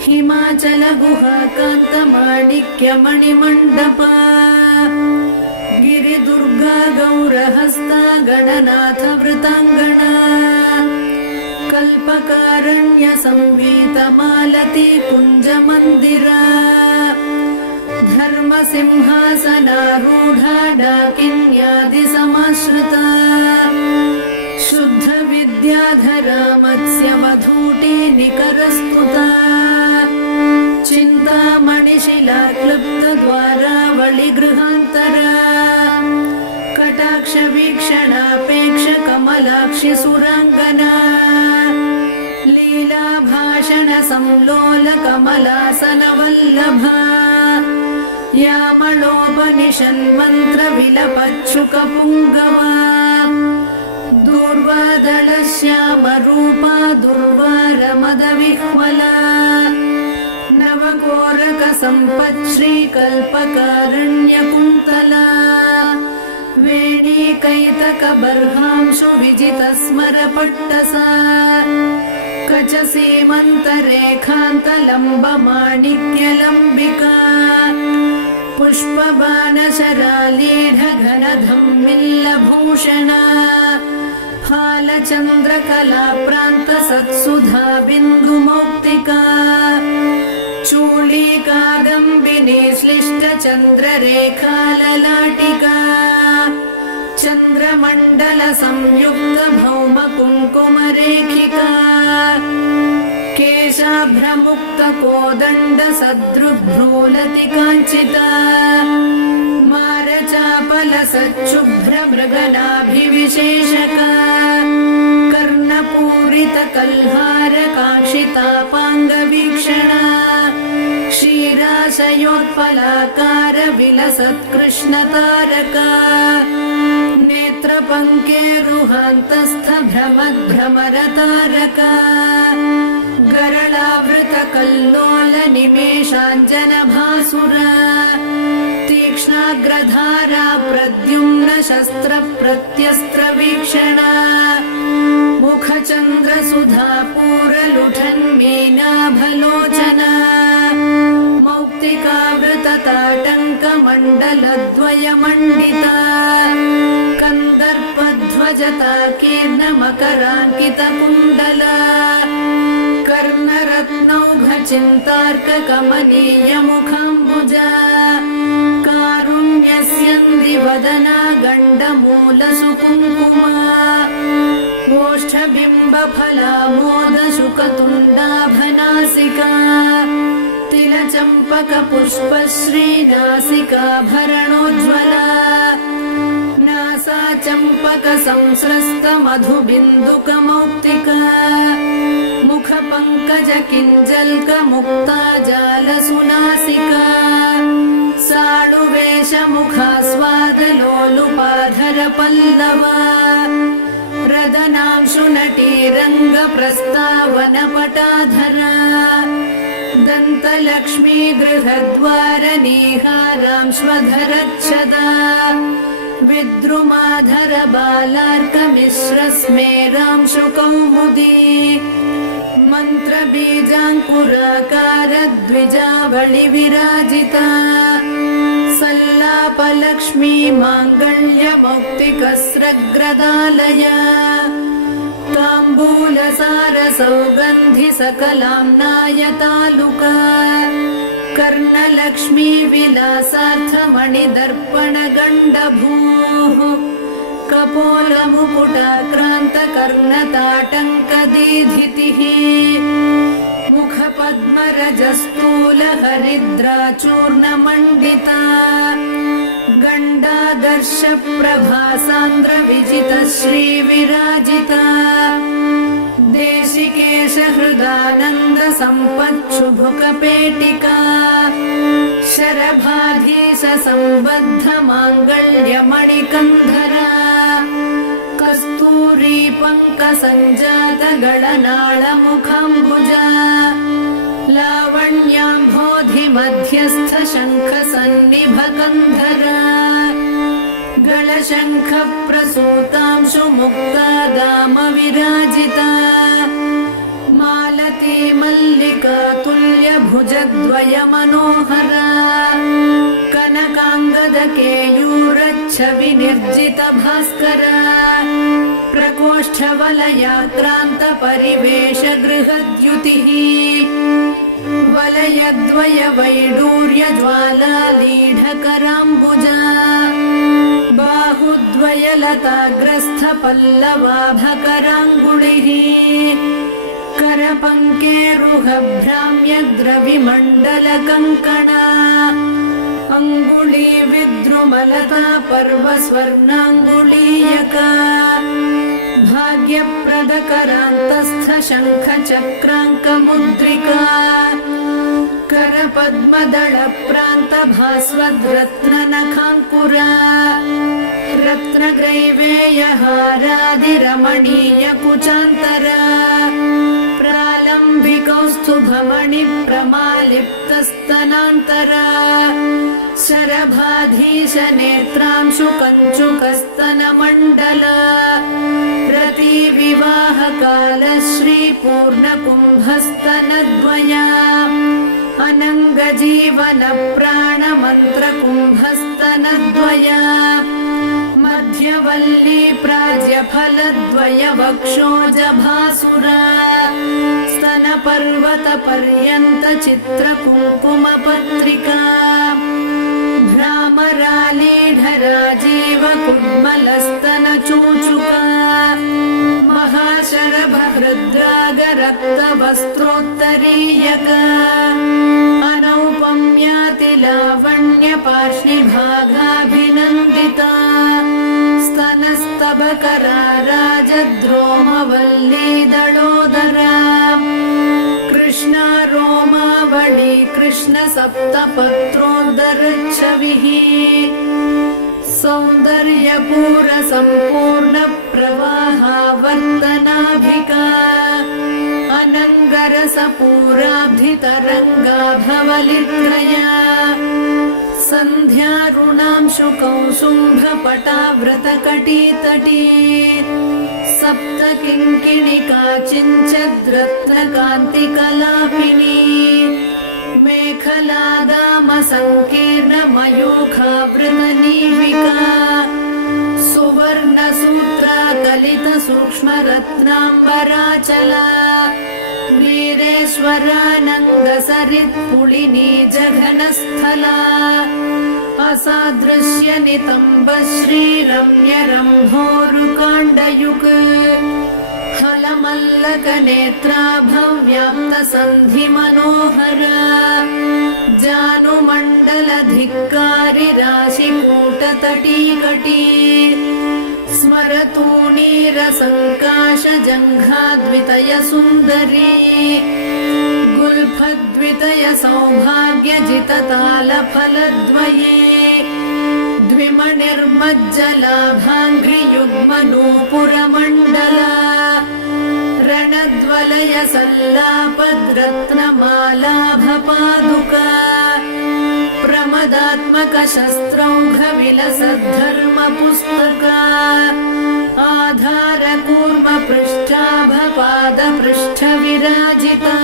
हिमाचल गुहाकान्तमाणिक्यमणिमण्डप गिरिदुर्गा गौरहस्ता गणनाथ वृताङ्गना कल्पकारण्य संवीतमालती कुञ्जमन्दिरा धर्मसिंहासनारूढा डाकिन्यादिसमाश्रिता शुद्ध विद्याधरा मत्स्यमधूटी निकरस्तुता चिन्तामणिशिला क्लुप्तद्वारावळिगृहान्तरा कटाक्षवीक्षणापेक्ष कमलाक्षि सुराङ्गना लीलाभाषण संलोल कमलासनवल्लभा यामळोपनिषन्मन्त्रविलपच्छुकपुङ्गवा दूर्वादलश्यामरूपा दुर्वारमदविह्वला नवकोरकसम्पच्छ्रीकल्पकारण्यकुन्तला वेणीकैतकबर्हांशु विजितस्मरपट्टसा कचसीमन्तरेखान्तलम्बमाणिक्यलम्बिका पुष्पबाणशरालीढघनधम्मिल्लभूषणा फालचन्द्रकलाप्रान्तसत्सुधा बिन्दुमौक्तिका चूलीकादम्बिनी श्लिष्टचन्द्ररेखाललाटिका चन्द्रमण्डलसंयुक्तभौमकुङ्कुमरेखिका केशाभ्रमुक्तकोदण्डसदृग्भ्रूलतिकाञ्चिता मारचापलसच्छुभ्रमृगनाभिविशेषका कर्णपूरितकल्हारकाङ्क्षितापाङ्गवीक्षणा क्षीराशयोत्पलाकार विलसत्कृष्णतारका नेत्रपङ्केरुहान्तस्थ भ्रमद्भ्रमरतारका गरलावृतकल्लोल निमेषाञ्जनभासुरा तीक्ष्णाग्रधारा प्रद्युम्न शस्त्रप्रत्यस्त्रवीक्षणा मुखचन्द्रसुधापूरलुठन्मीनाभलोचना मौक्तिकावृतताटङ्कमण्डलद्वयमण्डिता कन्दर्पध्वजताकीर्णमकराङ्कितकुण्डला कर्णरत्नौघचिन्तार्ककमनीयमुखाम्बुजा कारुण्यस्यन्दिवदना गण्डमूलसुकुङ्कुमा ओष्ठबिम्बफलामोदशुकतुण्डाभनासिका तिलचम्पकपुष्पश्रीनासिकाभरणोज्ज्वला नासाचम्पकसंस्रस्तमधुबिन्दुकमौक्तिका मुखपङ्कजकिञ्जल्कमुक्ताजालसुनासिका साडुवेशमुखास्वादलोलुपाधरपल्लवा प्रदनांशुनटीरङ्गप्रस्तावनपटाधरा दन्तलक्ष्मी गृहद्वारनीहारांश्वधरच्छदा विद्रुमाधर बालार्कमिश्रस्मेरांशुकौमुदी मन्त्रबीजाङ्कुराकार द्विजावळिविराजिता सल्लापलक्ष्मी माङ्गल्यमौक्तिकस्रग्रदालया ताम्बूलसारसौगन्धिसकलाम्नायतालुका कर्णलक्ष्मी विलासार्थमणिदर्पणगण्डभूः कपोलमुकुटाक्रान्तकर्णताटङ्कदीधितिः मुखपद्मरजस्थूलहरिद्राचूर्णमण्डिता गण्डादर्शप्रभासान्द्रविजितश्रीविराजिता देशिकेशहृदानन्दसम्पच्छुभुकपेटिका शरभाधीशसम्बद्धमाङ्गल्यमणिकन्धरा कस्तूरी पङ्कसञ्जातगणनाळमुखाम्बुजा लावण्याम्भोधिमध्यस्थ शङ्खसन्निभकन्धरा शङ्खप्रसूतांशु मुक्ता दाम विराजिता मालती मल्लिका तुल्यभुजद्वय मनोहरा कनकाङ्गदकेयूरच्छवि निर्जित भास्करा प्रकोष्ठवलयाक्रान्त परिवेश गृहद्युतिः वलयद्वय वैडूर्य ज्वालालीढकराम्बुजा बाहुद्वय लताग्रस्थ पल्लवाभकराङ्गुलिः करपङ्केरुहभ्राम्यद्रविमण्डलकङ्कणा अङ्गुली विद्रुमलता पर्वस्वर्णाङ्गुलीयका भाग्यप्रदकरान्तस्थ शङ्खचक्राङ्कमुद्रिका करपद्मदलप्रान्त भास्वद्रत्ननखाङ्कुरा रत्नग्रैवेयहारादिरमणीयकुचान्तरा प्रालम्बिकौस्तुभमणिप्रमालिप्तस्तनान्तरा शरभाधीशनेत्रांशु कञ्चुकस्तनमण्डला रतिविवाहकालश्रीपूर्णकुम्भस्तनद्वया अनङ्गजीवनप्राणमन्त्रकुम्भस्तनद्वया मध्यवल्ली प्राज्यफलद्वय वक्षोजभासुरा स्तनपर्वतपर्यन्त चित्रकुङ्कुमपत्रिका भ्रामरालीढराजीव कुड्मलस्तनचूचुका महाशरभहृद्रागरक्तवस्त्रोत्तरीयका अनौपम्यातिलावण्यपार्ष्णिभागाभिनन्दिता स्तनस्तबकरा राजद्रोमवल्लीदळोदरा कृष्णा रोमावळी कृष्णसप्तपत्रोदरच्छविः सौन्दर्यपूरसम्पूर्णप्रवाहावर्तनाभिका अनङ्गरसपूराब्धितरङ्गाभवलित्रया सन्ध्यारुणांशुकौसुम्भपटाव्रतकटीतटी सप्तकिङ्किणिका चिञ्चद्रत्नकान्तिकलापिनी मेखलादामसङ्कीर्णमयूखावृतनीविका सुवर्णसूत्राकलितसूक्ष्मरत्नाम्बराचला वीरेश्वरानन्दसरित्पुलिनी जघनस्थला असादृश्यनितम्बश्रीरम्यरम्भोरुकाण्डयुक् हलमल्लकनेत्राभव्याप्तसन्धिमनोहरा जानुमण्डलधिक्कारि राशिकूटतटीकटी स्मरतूणीरसङ्काशजङ्घाद्वितय सुन्दरी गुल्फद्वितय सौभाग्यजिततालफलद्वये द्विमणिर्मज्जलाभाङ्घ्रियुग्मनूपुरमण्डला रणद्वलय सल्लापद्रत्नमालाभपादुका प्रमदात्मकशस्त्रौघविलसद्धर्मपुस्तका आधारकूर्मपृष्ठाभपादपृष्ठविराजिता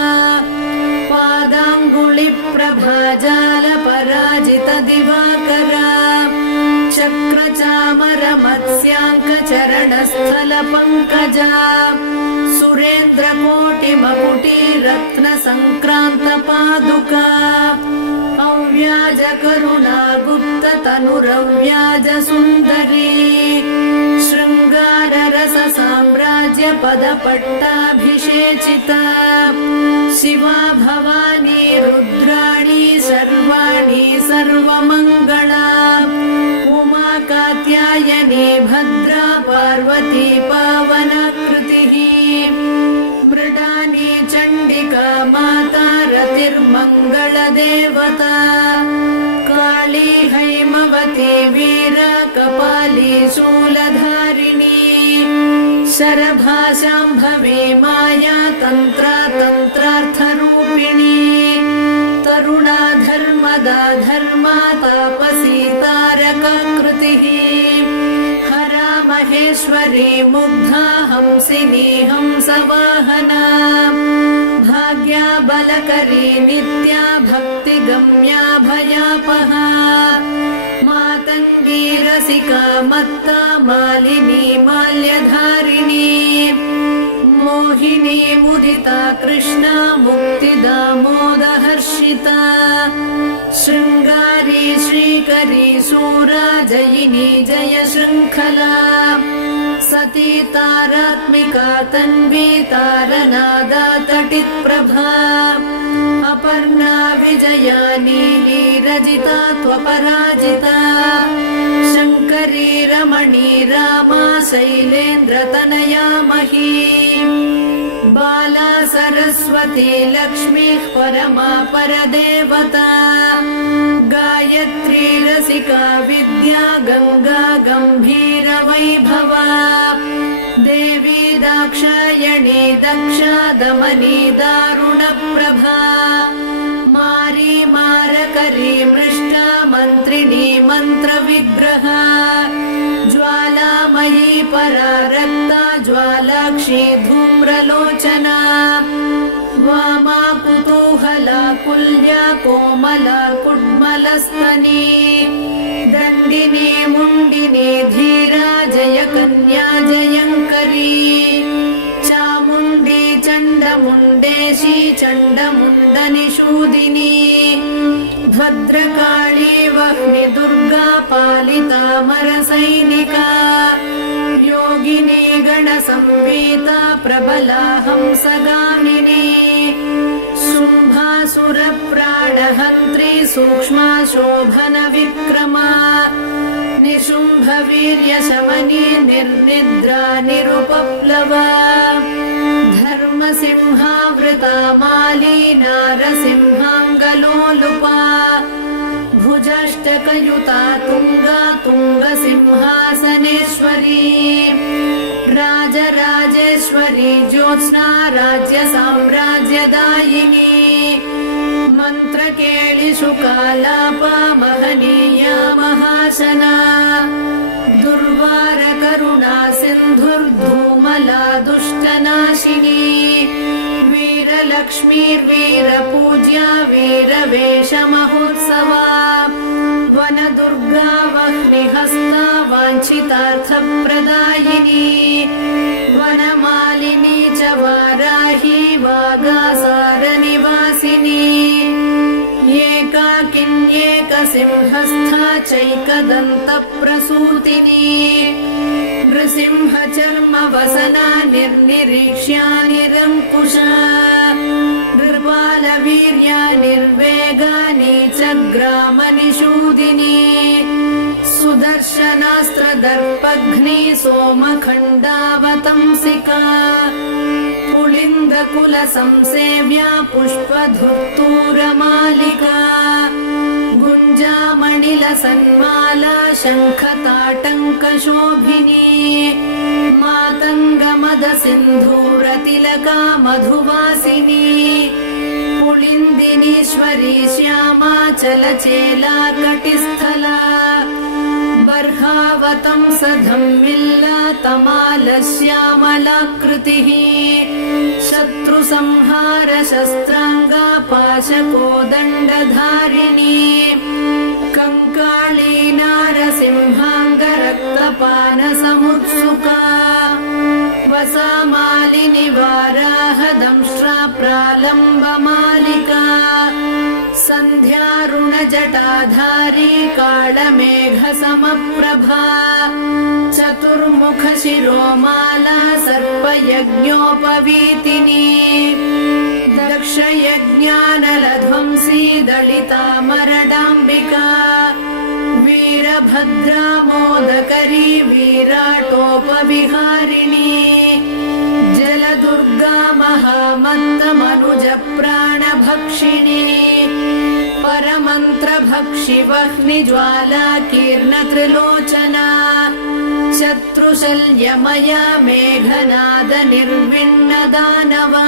पादाङ्गुलिप्रभाजालपराजितदिवाकरा चक्रचामरमत्स्याङ्कचरणस्थलपङ्कजा सुरेन्द्रकोटिमकुटीरत्नसङ्क्रान्तपादुका अव्याजकरुणागुप्ततनुरव्याजसुन्दरी शृङ्गाररससाम्राज्यपदपट्टाभिषेचिता शिवा भवानी रुद्राणी सर्वाणि सर्वमङ्गला उमा कात्यायनी भद्रा पार्वती पावनाकृतिः मृडानी चण्डिका माता रतिर्मङ्गलदेवता काली हैमवती वीरा कपाली शूलधारिणी शरभाशाम्भवी माया तन्त्रा तन्त्रार्थरूपिणी तरुणा धर्मदा धर्मा तापसी तारकाकृतिः माहेश्वरी मुग्धा हंसिनी हंसवाहना भाग्या बलकरी नित्या भक्तिगम्या भयापहा मातङ्गी रसिका मत्ता मालिनी माल्यधारिणी मोहिनी मुदिता कृष्णा मुक्तिदा मोदहर्षिता शृङ्गारी श्रीकरी शूरा जयिनी जय शृङ्खला सती तारात्मिका तन्वी तारनादा तटित्प्रभा अपर्णा विजया नीली रजिता त्वपराजिता शङ्करी रमणी रामा शैलेन्द्रतनया मही बाला सरस्वती लक्ष्मीः परमा परदेवता गायत्री रसिका विद्या गङ्गा गम्भीरवैभवा देवी दाक्षायणी दक्षा दमनी दारुणप्रभा मारी मारकरी मृष्टा मन्त्रिणी मन्त्रविग्रहा ज्वालामयी परा रक्ता ज्वालाक्षी धूम्रलोचना वामा कुतूहला कुल्या कोमला कुड्मलस्तनी दण्डिनी मुण्डिनी धीरा जयकन्या जयङ्करी चामुण्डी चण्डमुण्डेशी चण्डमुण्डनिषूदिनी भद्रकाली वह्नि दुर्गा पालिता मरसैनिका योगिनी गणसंवेता प्रबला हंसगामिनी शुम्भासुरप्राणहन्त्री सूक्ष्मा शोभनविक्रमा निशुम्भवीर्यशमनी निर्निद्रा निरुपप्लवा धर्मसिंहावृता माली नारसिंहाङ्गलोलुपा भुजाष्टकयुता तुङ्गा तुङ्गसिंहासनेश्वरी राजराजेश्वरी ज्योत्स्ना राज्यसाम्राज्यदायिनी मन्त्रकेलिषु कालापा महनीया महाशना दुर्वारकरुणा सिन्धुर्धूमला दुष्टनाशिनी वीरलक्ष्मीर्वीरपूज्या वीरवेषमहोत्सवा वनदुर्गा वह्निहस्ता वाञ्छितार्थप्रदायिनी वनमालिनी च वाराही वागासारनिवासिनी एकाकिन्येकसिंहस्था चैकदन्तप्रसूतिनी नृसिंहचर्मवसना निर्निरीक्ष्या निरङ्कुशा नृपालवीर्या निर्वेगानि च ग्रामनिषूदिनी सुदर्शनास्त्रदर्पघ्नी सोमखण्डावतंसिका पुलिन्दकुलसंसेव्या पुष्पधुर्तूरमालिका गुञ्जामणिलसन्माला शङ्खताटङ्कशोभिनी मातङ्गमदसिन्धूरतिलका मधुवासिनी पुलिन्दिनीश्वरी श्यामा चलचेला कटिस्थला बर्हावतंसधम्मिल्ला तमालश्यामलाकृतिः शत्रुसंहार शस्त्राङ्गा पाशकोदण्डधारिणी कङ्काळी नारसिंहाङ्गरक्तपानसमुत्सुका वसामालिनि वाराहदंष्ट्रा प्रालम्बमालिका सन्ध्यारुणजटाधारी काळमेघसमप्रभा चतुर्मुखशिरोमाला सर्पयज्ञोपवीतिनी दक्षयज्ञानलध्वंसी दलितामरडाम्बिका वीरभद्रा मोदकरी विराटोपविहारिणी जलदुर्गा महामत्तमनुजप्राणभक्षिणी परमन्त्रभक्षि वह्निज्वाला कीर्णत्रिलोचना शत्रुशल्यमया मेघनाद निर्विण्णदानवा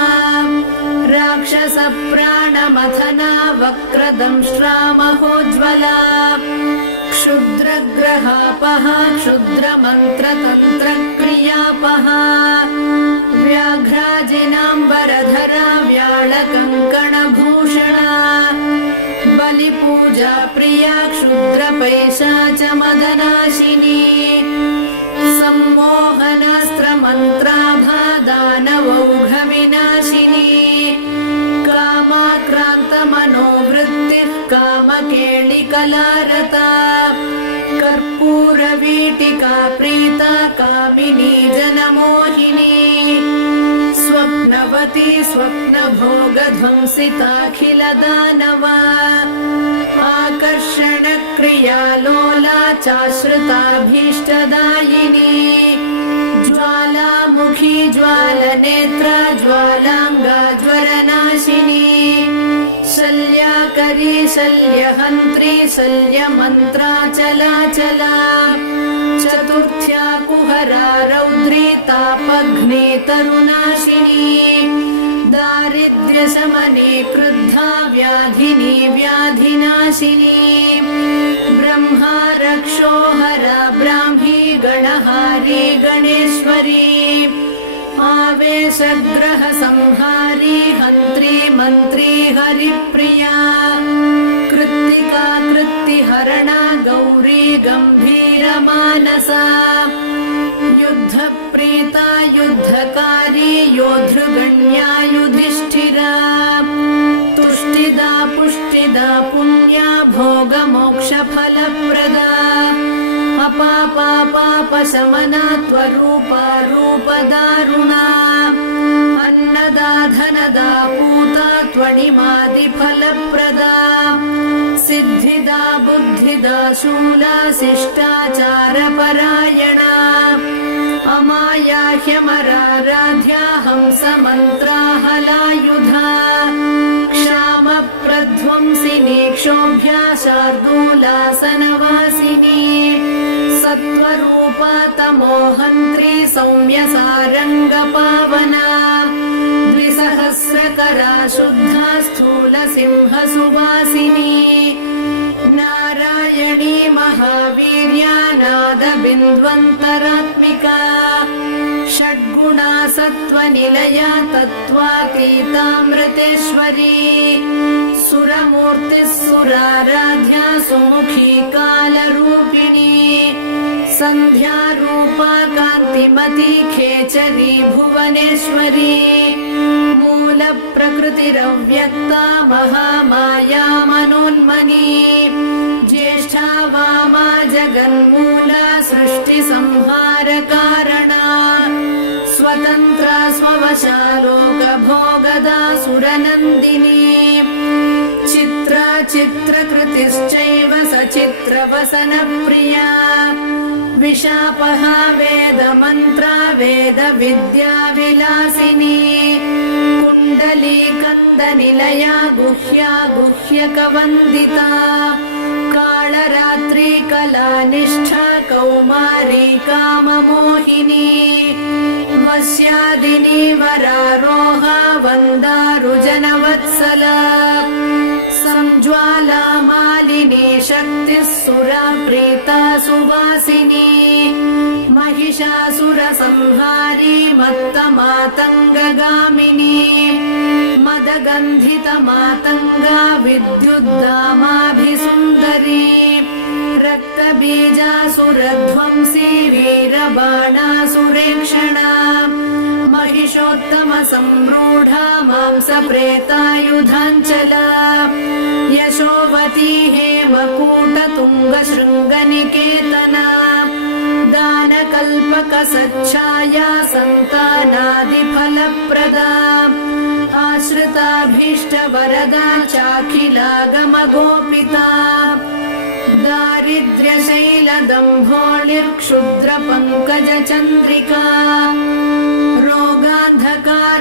राक्षसप्राणमथना वक्रदंष्ट्रा महोज्ज्वला क्षुद्रग्रहापः क्षुद्रमन्त्रतन्त्रक्रियापः व्याघ्राजिनाम्बरधरा व्याळकङ्कणभूषणा बलिपूजा प्रिया क्षुद्रपैशाचमदनाशिनी सम्मोहनास्त्रमन्त्राभा दानवौघविनाशिनी कामाक्रान्तमनोवृत्तिः कामकेलिकलारता कर्पूरवीटिका प्रीता कामिनी जनमोहिनी स्वप्नवती स्वप्नभोगध्वंसिताखिलदानवा आकर्षणक्रियालोला चाश्रिताभीष्टदायिनी ज्वालामुखी ज्वालनेत्रा ज्वालाङ्गा ज्वरनाशिनी शल्याकरी शल्यहन्त्री शल्यमन्त्राचलाचला चतुर्थ्या कुहरा रौद्री तापघ्नी तरुनाशिनी दारिद्र्यशमने क्रुद्धा व्याधिनी व्याधिनाशिनी ब्रह्मा रक्षोहरा ब्राह्मी गणहारी गणेश्वरी आवेशग्रह संहारी हन्त्री मन्त्री हरिप्रिया कृत्तिका कृत्तिहरणा गौरी गम्भीरमानसा युद्धप्रीता युद्धकारी योद्धृगण्या युधिष्ठिरा तुष्टिदा पुष्टिदा पुण्या भोगमोक्षफलप्रदा अपापापापशमना त्वरूपा रूपदारुणा अन्नदा धनदा पूता त्वणिमादिफलप्रदा सिद्धिदा बुद्धिदा शूला शिष्टाचारपरायणा अमाया ह्यमराराध्या हंसमन्त्राहलायुधा क्षामप्रध्वंसिनी क्षोभ्या शार्दूलासनवासिनी सत्त्वरूपा तमोहन्त्री सौम्यसारङ्गपावना द्विसहस्रकरा शुद्धा स्थूलसिंहसुवासिनी नारायणी महावीर्या नादबिन्द्वन्तरात्मिका षड्गुणा सत्त्वनिलया तत्त्वातीतामृतेश्वरी सुरमूर्तिः सुराराध्या सुमुखी कालरूपिणी सन्ध्यारूपा कान्तिमती खेचरी भुवनेश्वरी मूलप्रकृतिरव्यक्ता महामाया मनोन्मनी ज्येष्ठा वामा जगन्मूला सृष्टिसंहारकारणा स्वतन्त्रा स्ववशा लोकभोगदा सुरनन्दिनी चित्रा चित्रकृतिश्चैव सचित्रवसनप्रिया विशापहा वेदमन्त्रा वेदविद्याविलासिनी कुण्डलीकन्दनिलया गुह्या गुह्यकवन्दिता कालरात्रि कलानिष्ठा कौमारी काममोहिनी वस्यादिनी वरारोहा वन्दारुजनवत्सला संज्वाला मालिनी शक्तिः सुरा प्रीता सुवासिनी महिषासुरसंहारी मत्तमातङ्गगामिनी मदगन्धितमातङ्गा विद्युद्दामाभिसुन्दरी रक्तबीजासुरध्वंसी वीरबाणासुरेक्षणा महिषोत्तमसम्रूढा मांसप्रेतायुधाञ्चला यशोवती हेमकूटतुङ्गशृङ्गनिकेतना दानकल्पकसच्छाया सन्तानादिफलप्रदा आश्रिताभीष्टवरदा चाखिलागमगोपिता दारिद्र्यशैलदम्भोळिर्क्षुद्रपङ्कजचन्द्रिका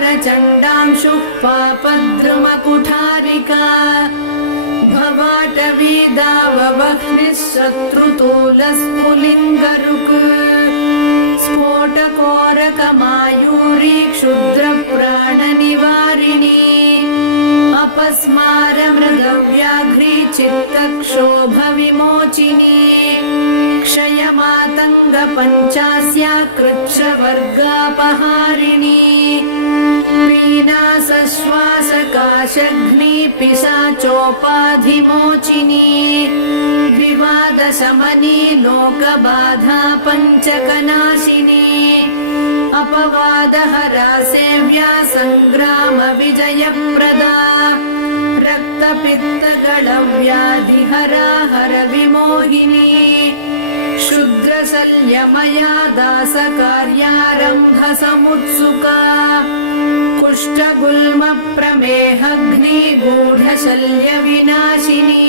रोगान्धकारचण्डांशुः पापद्रुमकुठारिका भवाटवीदाववह्निः शत्रुतूलस्फुलिङ्गरुक् स्फोटकोरकमायूरी क्षुद्रप्राणनिवारिणी अपस्मारमृगव्याघ्री चित्तक्षोभविमोचिनी मातङ्गपञ्चास्या कृच्छवर्गापहारिणी वीणासश्वासकाशघ्नी पिशाचोपाधिमोचिनी विवादशमनी लोकबाधा पञ्चकनाशिनी अपवादहरा सेव्या सङ्ग्रामविजयप्रदा रक्तपित्तगणव्याधिहरा हरविमोहिनी क्षुद्रशल्यमया दासकार्यारम्भ समुत्सुका कुष्ठगुल्मप्रमेहग्नि गूढशल्यविनाशिनी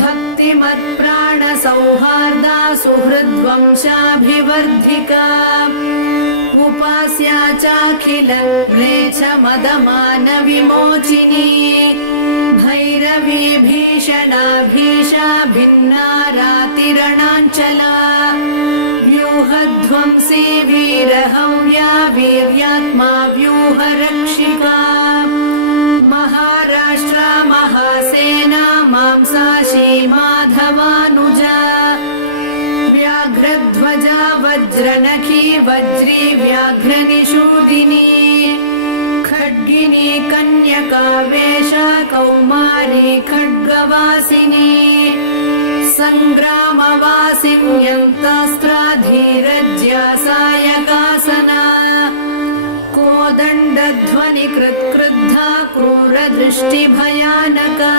भक्तिमत्प्राणसौहार्दा सुहृद्वंशाभिवर्धिका उपास्या चाखिलक्लेशमदमानविमोचिनी भैरवी भीषणाभीषा भिन्ना रातिरणाञ्चला व्यूहध्वंसी वीरहव्या वीर्यात्मा व्यूहरक्षिका महाराष्ट्रा महासेना मांसाशी माधवानुजा व्याघ्रध्वजा वज्रनखी वज्री व्याघ्रनिषूदिनी खड्गिनी कन्यकावेशा कौमारी खड्गवासिनी सङ्ग्रामवासिन्यन्तास्त्राधीरज्या सायकासना कोदण्डध्वनिकृत्क्रुद्धा क्रूरदृष्टिभयानका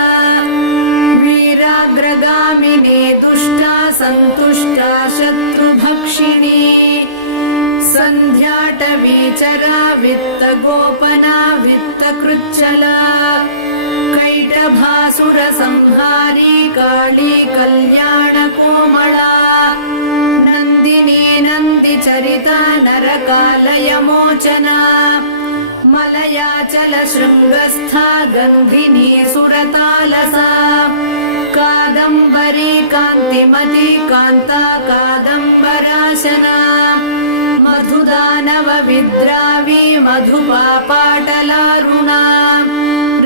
वीराग्रगामिनी दुष्टा सन्तुष्टा शत्रुभक्षिणी सन्ध्याटवीचरा वित्तगोपना वित्तकृच्छला कैटभासुरसंहारी काली कल्याणकोमला नन्दिनी नन्दिचरिता नरकालयमोचना मलयाचलशृङ्गस्था गन्धिनी सुरतालसा कादम्बरी कान्तिमती कान्ता कादम्बराशना मधुदानवविद्रावी मधुपापाटलारुणा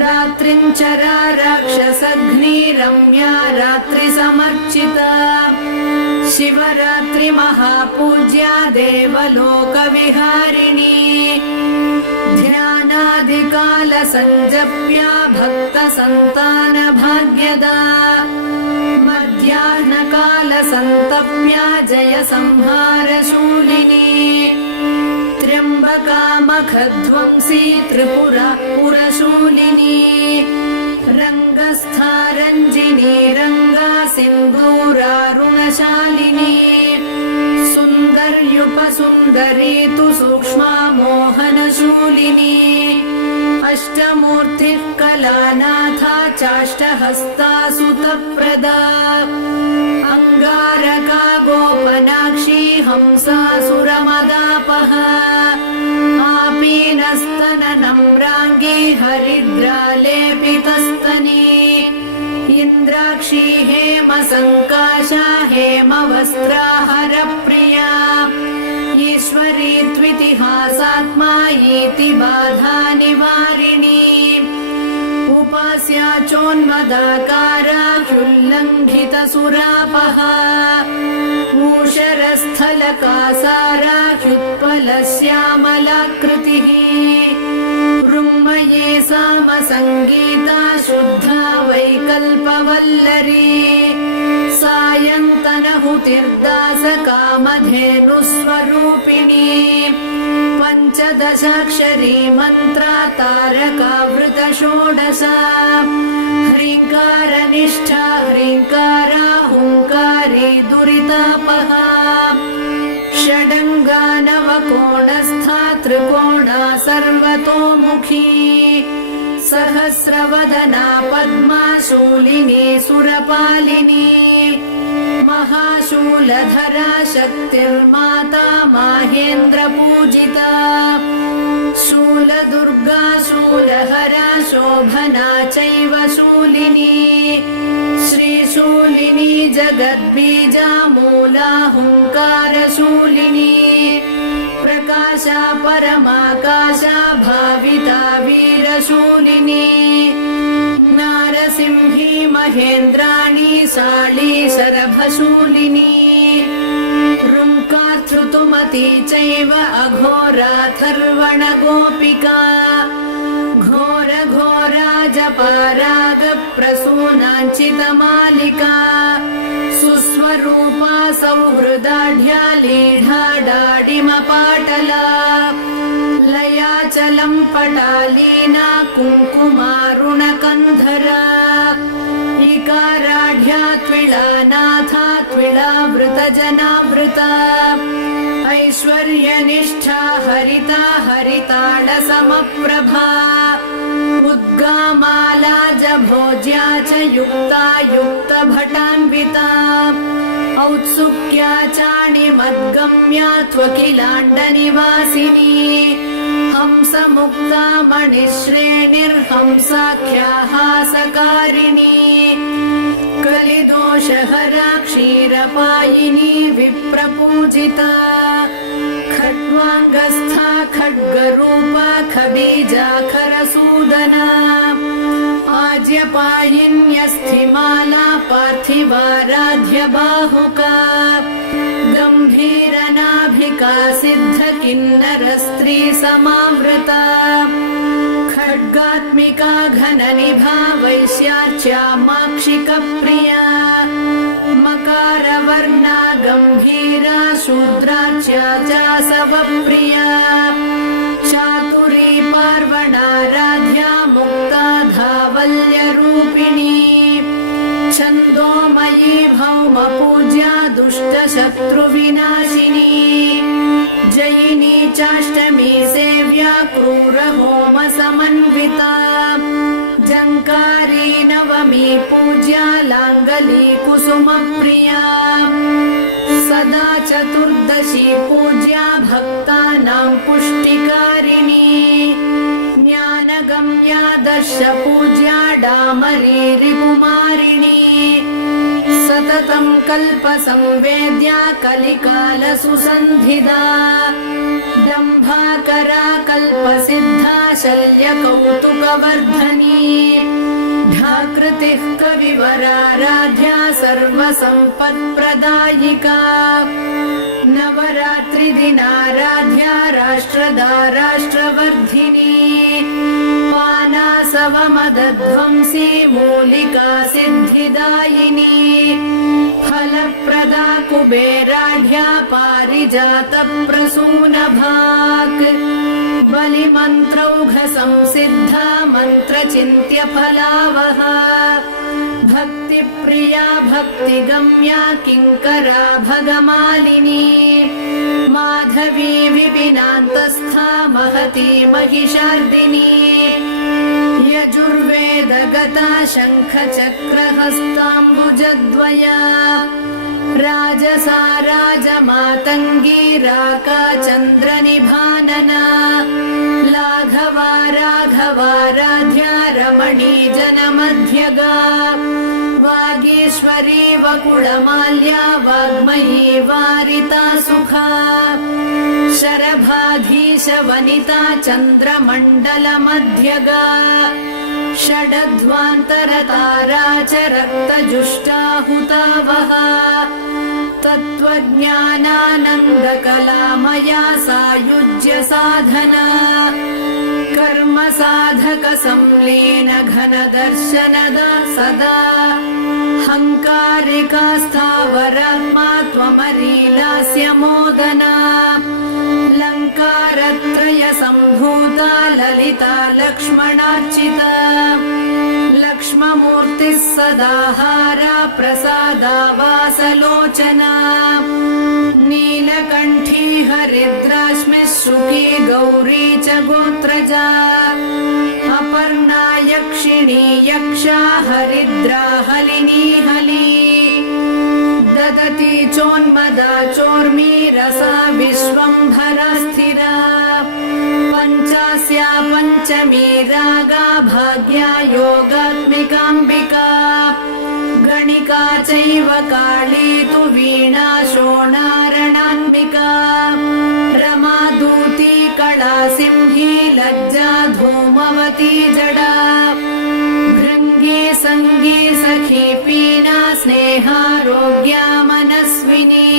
रात्रिञ्चरा राक्षसघ्नी रम्या रात्रिसमर्चिता शिवरात्रि महापूज्या देवलोकविहारिणी ध्यानादिकालसञ्जप्या भक्तसन्तानभाग्यदा मध्याह्नकालसन्तप्या जयसंहारशूलिनी त्र्यम्बकामखध्वंसी त्रिपुरा पुरशूलिनी रङ्गस्थारञ्जिनी रङ्गा सिन्दूरारुणशालिनी सुन्दर्युपसुन्दरी तु सूक्ष्मा मोहनशूलिनी अष्टमूर्तिः कलानाथा चाष्टहस्ता सुतप्रदा अङ्गारका गोपनाक्षी हंसासुरमदापहा आपीनस्तननम्राङ्गी हरिद्रालेपितस्तनी इन्द्राक्षी हेमसङ्काशा हेमवस्त्राहरप्रिया ईश्वरी त्वितिहासात्मा इति बाधानिवारिणी उपास्या चोन्मदाकारा ह्युल्लङ्घितसुरापहा ऊषरस्थलकासारा ह्युत्पलश्यामलाकृतिः ऋङ्मये सामसङ्गीता शुद्धा वैकल्पवल्लरी सायन्तनहुतिर्दासकामधेनुस्वरूपिणी पञ्चदशाक्षरी मन्त्रा तारकावृतषोडशा ह्रीङ्कारनिष्ठा ह्रीङ्कारा हुङ्कारी दुरितापहा षडङ्गानवकोणस्था त्रिकोणा सर्वतोमुखी सहस्रवदना पद्मा शूलिनी सुरपालिनी महाशूलधरा शक्तिर्माता माहेन्द्रपूजिता शूलदुर्गा शूलहरा शोभना चैव शूलिनी श्रीशूलिनी जगद्बीजा मूला हुङ्कारशूलिनी प्रकाशा परमाकाशा भाविता वीरशूलिनी नारसिंही महेन्द्राणी शाली शरभशूलिनी स्वाती चैव अघोराथर्वणगोपिका घोर घोरा जपारागप्रसूनाञ्चितमालिका सुस्वरूपा सौहृदाढ्या लीढाडाडिमपाटला लयाचलं पटालीना कुङ्कुमारुणकन्धरा इकाराढ्या त्विळानाथा त्विळावृतजनावृता ऐश्वर्यनिष्ठा हरिता हरिताळसमप्रभा उद्गामाला जभोज्या च युक्ता युक्तभटान्विता औत्सुक्या चाणिमद्गम्या त्वकिलाण्डनिवासिनी हंसमुक्ता मणिश्रेणिर्हंसाख्या हासकारिणी कलिदोषहरा क्षीरपायिनी विप्रपूजिता खड्वाङ्गस्था खड्गरूपा खबीजाखरसूदना आज्यपायिन्यस्थिमाला पार्थिवाराध्य बाहुका गम्भीरनाभिका सिद्धकिन्नरस्त्री समावृता खड्गात्मिका घननिभा वैश्याच्यामाक्षिकप्रिया मकारवर्णा गम्भीरा शूद्राच्या चासवप्रिया चातुरी पार्वणाराध्या मुक्ता धावल्यरूपिणी छन्दोमयी भौमपूज्या दुष्टशत्रुविनाशिनी जयिनी चाष्टमी सेव्या क्रूरहोमसमन्विता जङ्कारी नवमी पूज्या लाङ्गली कुसुमप्रिया सदा चतुर्दशी पूज्या भक्तानां पुष्टिकारिणी ज्ञानगम्या दशपूज्या डामरी रिपुमारिणी सततं कल्पसंवेद्या कलिकालसुसन्धिदा दम्भाकरा कल्पसिद्धा शल्यकौतुकवर्धनी ढाकृतिः कविवराराध्या सर्वसम्पत्प्रदायिका नवरात्रिदिनाराध्या राष्ट्रदा राष्ट्रवर्धिनी पानासवमदध्वंसी मूलिका सिद्धिदायिनी फलप्रदा कुबेराढ्या पारिजातप्रसूनभाक् बलिमन्त्रौघसंसिद्धा मन्त्रचिन्त्यफलावहा भक्तिप्रिया भक्तिगम्या किङ्करा भगमालिनी माधवी विपिनान्तस्था महती महिषार्दिनी यजुर्वेदगता शङ्खचक्रहस्ताम्बुजद्वया राजसा राजमातङ्गी राका चन्द्रनिभानना लाघवा राघवाराध्या रमणी जनमध्यगा वागीश्वरी वकुळमाल्या वाग्मयी वारिता सुखा शरभाधीश वनिता चन्द्रमण्डलमध्यगा षडध्वान्तरतारा च रक्तजुष्टाहुतावहा तत्त्वज्ञानानन्दकलामया सायुज्य साधना कर्म साधक संलीन घन दर्शनदा सदा हंकारिका स्थावरात्मा त्वमरीलास्य मोदना लङ्कारत्रय सम्भूता ललिता लक्ष्मणार्चिता लक्ष्ममूर्तिः सदाहारा प्रसादा वासलोचना नीलकण्ठी हरिद्राश्मि शुकी गौरी च गोत्रजा अपर्णा यक्षिणी यक्षा हरिद्रा हलिनी हली ददती चोन्मदा चोर्मी रसा विश्वम्भरा स्थिरा पञ्चास्या पञ्चमी रागा भाग्या योगात्मिकाम्बिका गणिका चैव काली तु वीणा शोणारणात्मिका रमा दूती कला सिंही लज्जा धूमवती जडा भृङ्गी सङ्गी सखी पीना स्नेहारोग्या मनस्विनी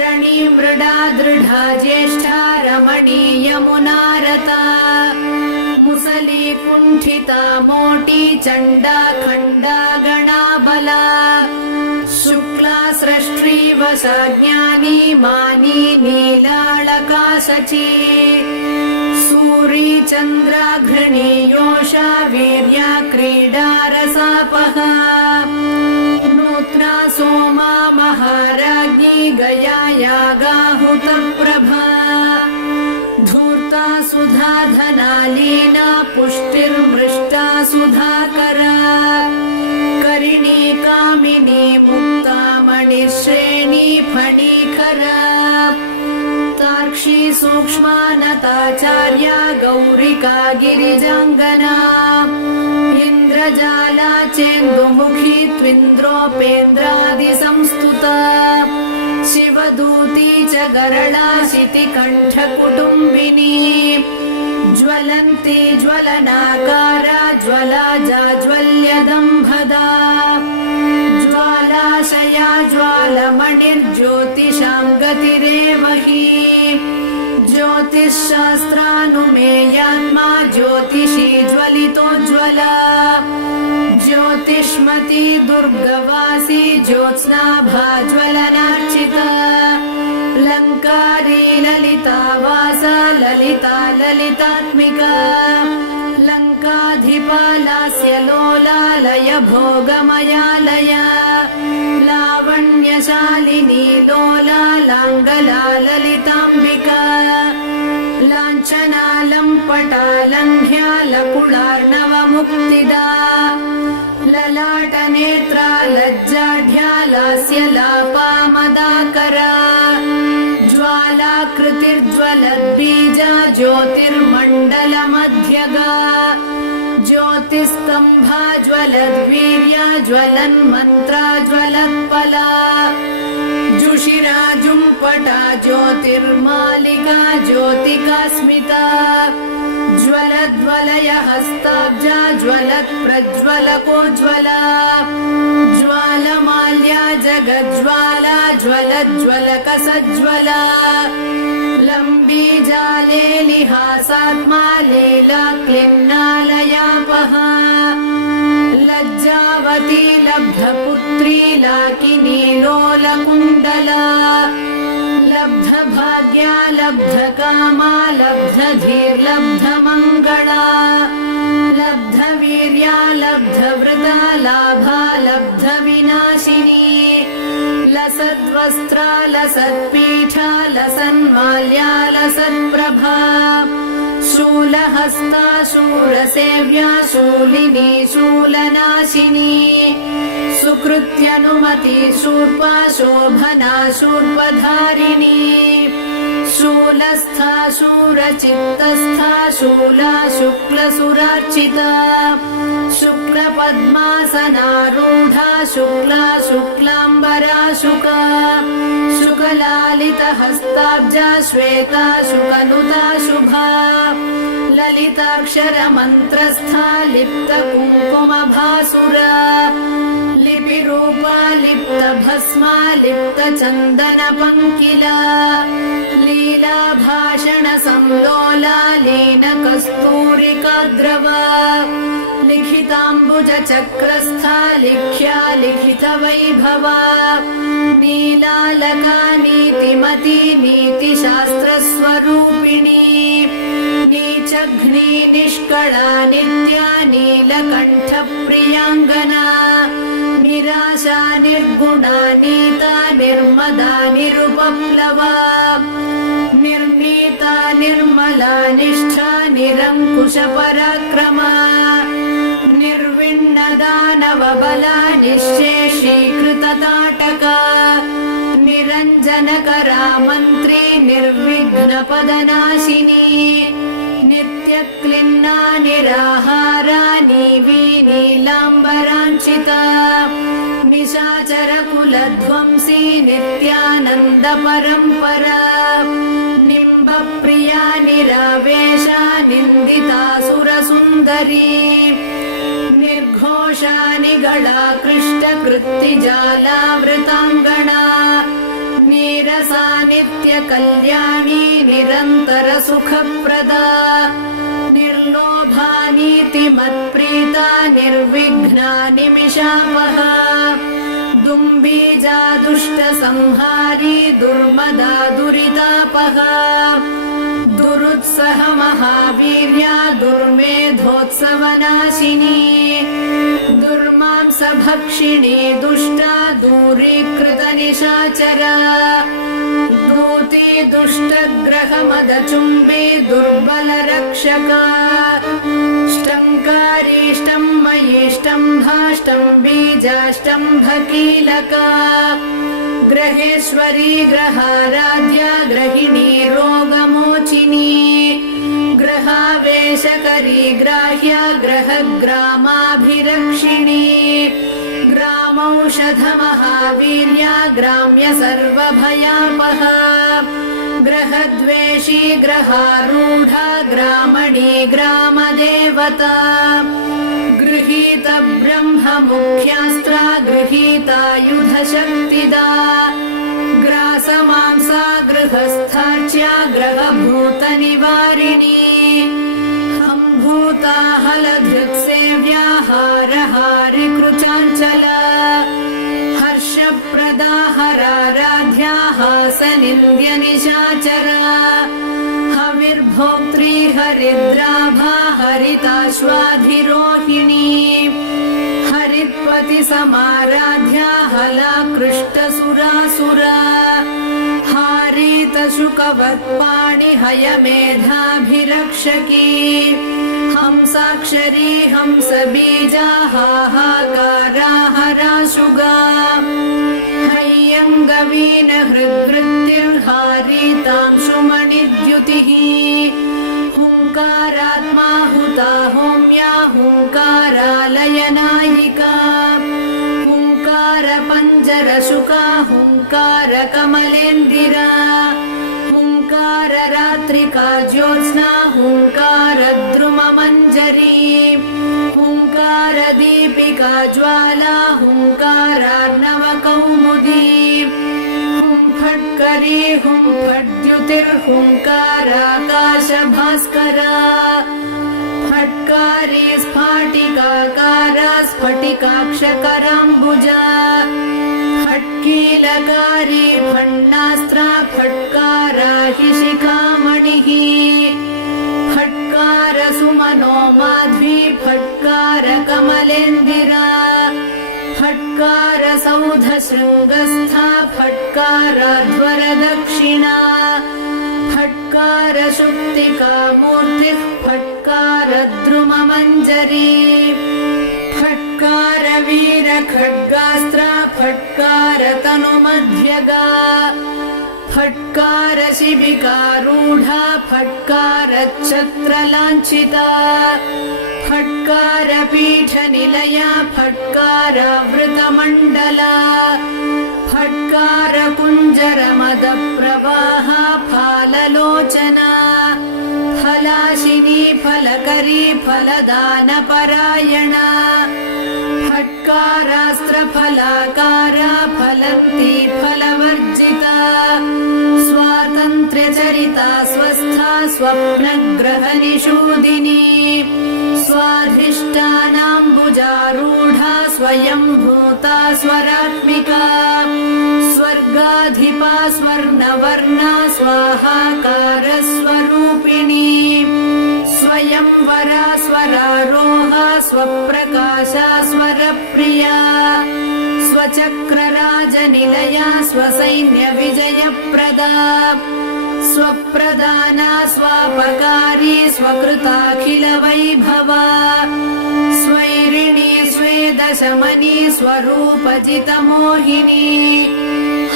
रणीं सुदृढा दृढा ज्येष्ठा रमणीय मुनारता मुसली कुण्ठिता मोटी चण्डा खण्डा गणाबला शुक्ला सृष्टी वशा ज्ञानी मानी नीलाळका शची सूरी चन्द्राघृणी योषा वीर्या क्रीडा रसापहा नूत्ना सोमा महाराज्ञी गया यागाहुतप्रभा धूर्ता सुधा धनालीना पुष्टिर्मृष्टा सुधाकरा करिणी कामिनी मुक्ता मणिश्रेणी फणीकरा तार्क्षी सूक्ष्मानताचार्या गौरिका गिरिजाङ्गना इन्द्रजाला चेन्दुमुखी त्विन्द्रोपेन्द्रादिसंस्तुता शिवदूती च गरला शितिकण्ठकुटुम्बिनी ज्वलन्ती ज्वलनाकारा ज्वला जाज्वल्यदम्भदा ज्वालाशया ज्वालमणिर्ज्योतिषां गतिरेव हि ज्योतिःशास्त्रानुमेयात्मा ज्योतिषी ज्वलितोज्ज्वला ज्योतिष्मती दुर्गवासी ज्योत्स्नाभा ज्वलनार्चिता लङ्कारी ललितावासा ललिता ललितात्मिका लङ्काधिपा लास्य लोलालय भोगमयालय लावण्यशालिनी लोला लाङ्गला ललिताम्बिका लाञ्छना लम्पटा लङ्घ्या लकुलार्णवमुक्तिदा ललाटनेत्रा लज्जाढ्या लास्य लापामदाकरा ज्वालाकृतिर्ज्वलद्बीजा ज्योतिर्मण्डलमध्यगा ज्योतिस्तम्भा ज्वलद्वीर्या ज्वलन्मन्त्रा ज्वलत्पला जुषिराजुम्पटा ज्योतिर्मालिका ज्योतिकास्मिता ज्वलद्वलय हस्ताब्जा ज्वलत्प्रज्वलकोज्ज्वला ज्वालमाल्या जगज्ज्वाला ज्वलज्ज्वलकसज्ज्वला लम्बीजाले लिहासात्मा लीला क्लिन्नालयापहा लज्जावती लब्धपुत्री लाकिनी लोलकुण्डला लब्धभाग्या लब्धकामा लब्धधीर्लब्धमङ्गला लब्धवीर्या लब्धवृता लाभा लब्धविनाशिनी लसद्वस्त्रा लसत्पीठा लसन्माल्या लसत्प्रभा शूलहस्ता शूलसेव्या शूलिनी शूलनाशिनी सुकृत्यनुमति शूर्पा शोभना शूर्पधारिणी शूलस्था शूरचित्तस्था शूला शुक्लसुरार्चिता शुक्लपद्मासनारूढा शुक्ला शुक्लाम्बरा शुका शुकलालितहस्ताब्जा श्वेता शुकनुता शुभा ललिताक्षरमन्त्रस्था लिप्तकुङ्कुमभासुरा लिपिरूपा लिप्तभस्मा लिप्तचन्दनपङ्किला लीलाभाषणसंलोला लीनकस्तूरिकाद्रवा लिखिताम्बुजचक्रस्था लिख्या लिखितवैभवा नीलालका नीतिमती नीतिशास्त्रस्वरूपिणी नीचघ्नी निष्कळा नित्या नीलकण्ठप्रियाङ्गना निराशा निर्गुणा नीता निर्मदा निरुपप्लवा निर्नीता निर्मला निष्ठा निरङ्कुशपराक्रमा निर्विण्णदानवबला निःशेषीकृतताटका निरञ्जनकरा मन्त्री निर्विघ्नपदनाशिनी नित्यक्लिन्ना निराहारा नीवी नीलाम्बराञ्चिता निशाचरकुलध्वंसी नित्यानन्दपरम्परा निम्बप्रिया निरावेशा निन्दितासुरसुन्दरी निर्घोषा निगळा कृष्टकृत्तिजालावृताङ्गणा नीरस सा नित्यकल्याणी निरन्तरसुखप्रदा निर्लोभा नीतिमत्प्रीता निर्विघ्ना निमिषापहा दुम्बीजा दुष्टसंहारी दुर्मदा दुरितापहा दुरुत्सह महावीर्या दुर्मेधोत्सवनाशिनी दुर्मांसभक्षिणी दुष्टा दूरीकृतनिशाचरा दूती दुष्टग्रहमदचुम्बी दुर्बलरक्षका ष्टङ्कारीष्टम्मयीष्टम्भाष्टं बीजाष्टम्भकीलका ग्रहेश्वरी ग्रहाराध्या ग्रहिणी रोगमोचिनी ग्रहावेशकरी ग्राह्या ग्रहग्रामाभिरक्षिणी ग्रामौषधमहावीर्या ग्राम्य सर्वभयापहा ग्रहद्वेषी ग्रहारूढा ग्रामणी ग्रामदेवता गृहीत ब्रह्ममुख्यास्त्रा गृहीतायुधशक्तिदा ग्रासमांसा गृहस्थाच्या ग्रहभूतनिवारिणी हम्भूता हलधृत्सेव्या हारहारिकृचाञ्चला हर्षप्रदा हराराध्या हासनिन्द्यनिशाचरा हविर्भोक्त्री हरिद्राभा हरिताश्वाधिरोहिणी हरित्पतिसमाराध्या हलाकृष्टसुरासुरा हारीतशुकवत्पाणि हयमेधाभिरक्षकी हंसाक्षरी हंसबीजा हाहाकारा हराशुगा हय्यङ्गवीन हृद्वृत्तिर्हारीतांशुमणिद्युतिः हुङ्कारात्मा हुता होम्या हुङ्कारालयनायिका हुङ्कारपञ्जरशुका हुङ्कारकमलेन्दिरा हुङ्काररात्रिका ज्योत्स्ना हुङ्कारद्रुममञ्जरी हुङ्कारदीपिका ज्वाला हुङ्कारार्णवकौमुदी हुंफट्करी हुंफट्द्युतिर्हुङ्काराकाशभास्करा फट्कारी स्फाटिकाकारा स्फटिकाक्षकराम्बुजा फट्कीलकारी फण्णास्त्रा फट्कारा हि शिखामणिः फट्कारसुमनो माध्वी फट्कारकमलेन्दिरा फट्कारसौधशृङ्गस्था फट्काराध्वरदक्षिणा फट्कारशुक्तिका मूर्तिः फट्कारद्रुममञ्जरी फट्कारवीरखड्गास्त्रा फट्कारतनुमध्यगा फट्कारशिबिकारूढा फट्कारच्छत्रलाञ्छिता फट्कारपीठनिलया फट्कारावृतमण्डला फट्कारकुञ्जरमदप्रवाहा फाललोचना फलाशिनी फलकरी फलदानपरायणा फट्कारास्त्रफलाकारा फलन्ती फलवर्जिता स्वातन्त्र्यचरिता स्वस्था स्वप्नग्रहनिषूदिनी स्वाधिष्ठानाम्बुजारूढा स्वयंभूता स्वरात्मिका स्वर्गाधिपा स्वर्णवर्णा स्वाहाकारस्वरूपिणी स्वयंवरा स्वरारोहा स्वप्रकाशा स्वरप्रिया स्वचक्रराजनिलया स्वसैन्यविजयप्रदा स्वप्रदाना स्वापकारी स्वकृताखिलवैभवा स्वैरिणी स्वेदशमनी स्वरूपजितमोहिनी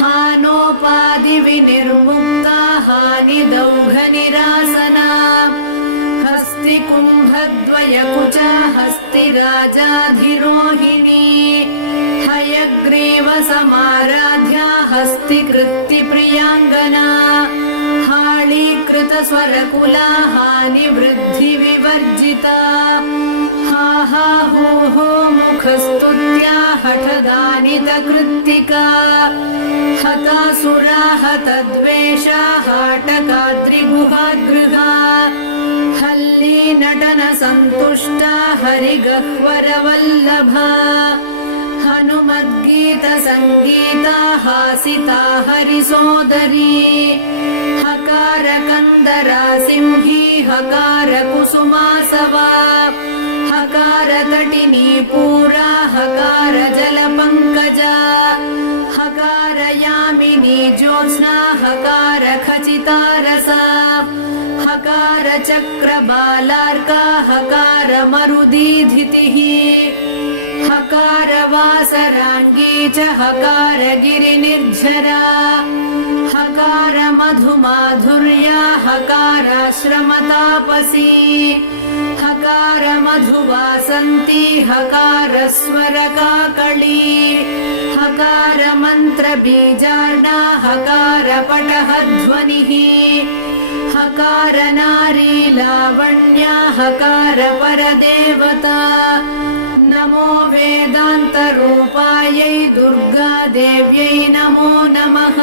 हानोपाधिविनिर्मुक्ता हानिदौघनिरासना हस्तिकुम्भद्वयकुचा हस्तिराजाधिरोहिणी हयग्रीवसमाराध्या हस्तिकृत्तिप्रियाङ्गना कालीकृतस्वरकुला हानिवृद्धिविवर्जिता हा हा हो हो मुखस्तुत्या हठदानितकृत्तिका हतासुरा हतद्वेषा हाटकाद्रिगुहागृहा हल्ली नटन सन्तुष्टा हरिगह्वरवल्लभा हनुमद्गीत संगीता हासिता हरिसोदरी हकार कंदरा सिंही हकार कुसुमासवा हकार तटिनी पूरा हकार जल पंकजा हकार यामिनी ज्योत्स्ना हकार खचिता रसा हकार चक्र बालार्का हकार मरुदीधितिः हकार वासरांगी च हकार गिरिनिर्झरा हकार मधुमाधुर्या हकाराश्रमतापसी हकार मधुवासन्ती हकार स्वरकाकली हकार मंत्र बीजार्णा हकार पटहध्वनिः हकार नारी लावण्या हकार परदेवता नमो वेदान्तरूपायै दुर्गादेव्यै नमो नमः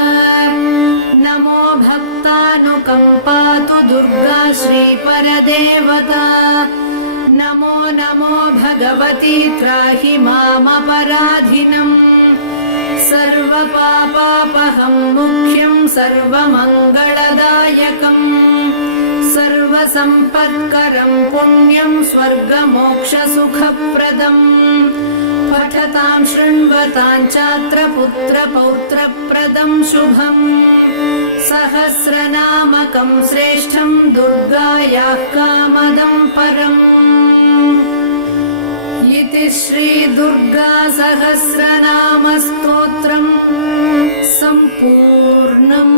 नमो भक्तानुकम्पातु दुर्गा श्रीपरदेवता नमो नमो भगवती त्राहि मामपराधिनम् सर्वपापापहं मुख्यं सर्वमङ्गलदायकम् सर्वसम्पत्करं पुण्यं स्वर्गमोक्षसुखप्रदम् पठतां शृण्वतां चात्र पुत्रपौत्रप्रदं शुभम् सहस्रनामकं श्रेष्ठं दुर्गायाः कामदं परम् इति श्रीदुर्गा सहस्रनामस्तोत्रम् सम्पूर्णम्।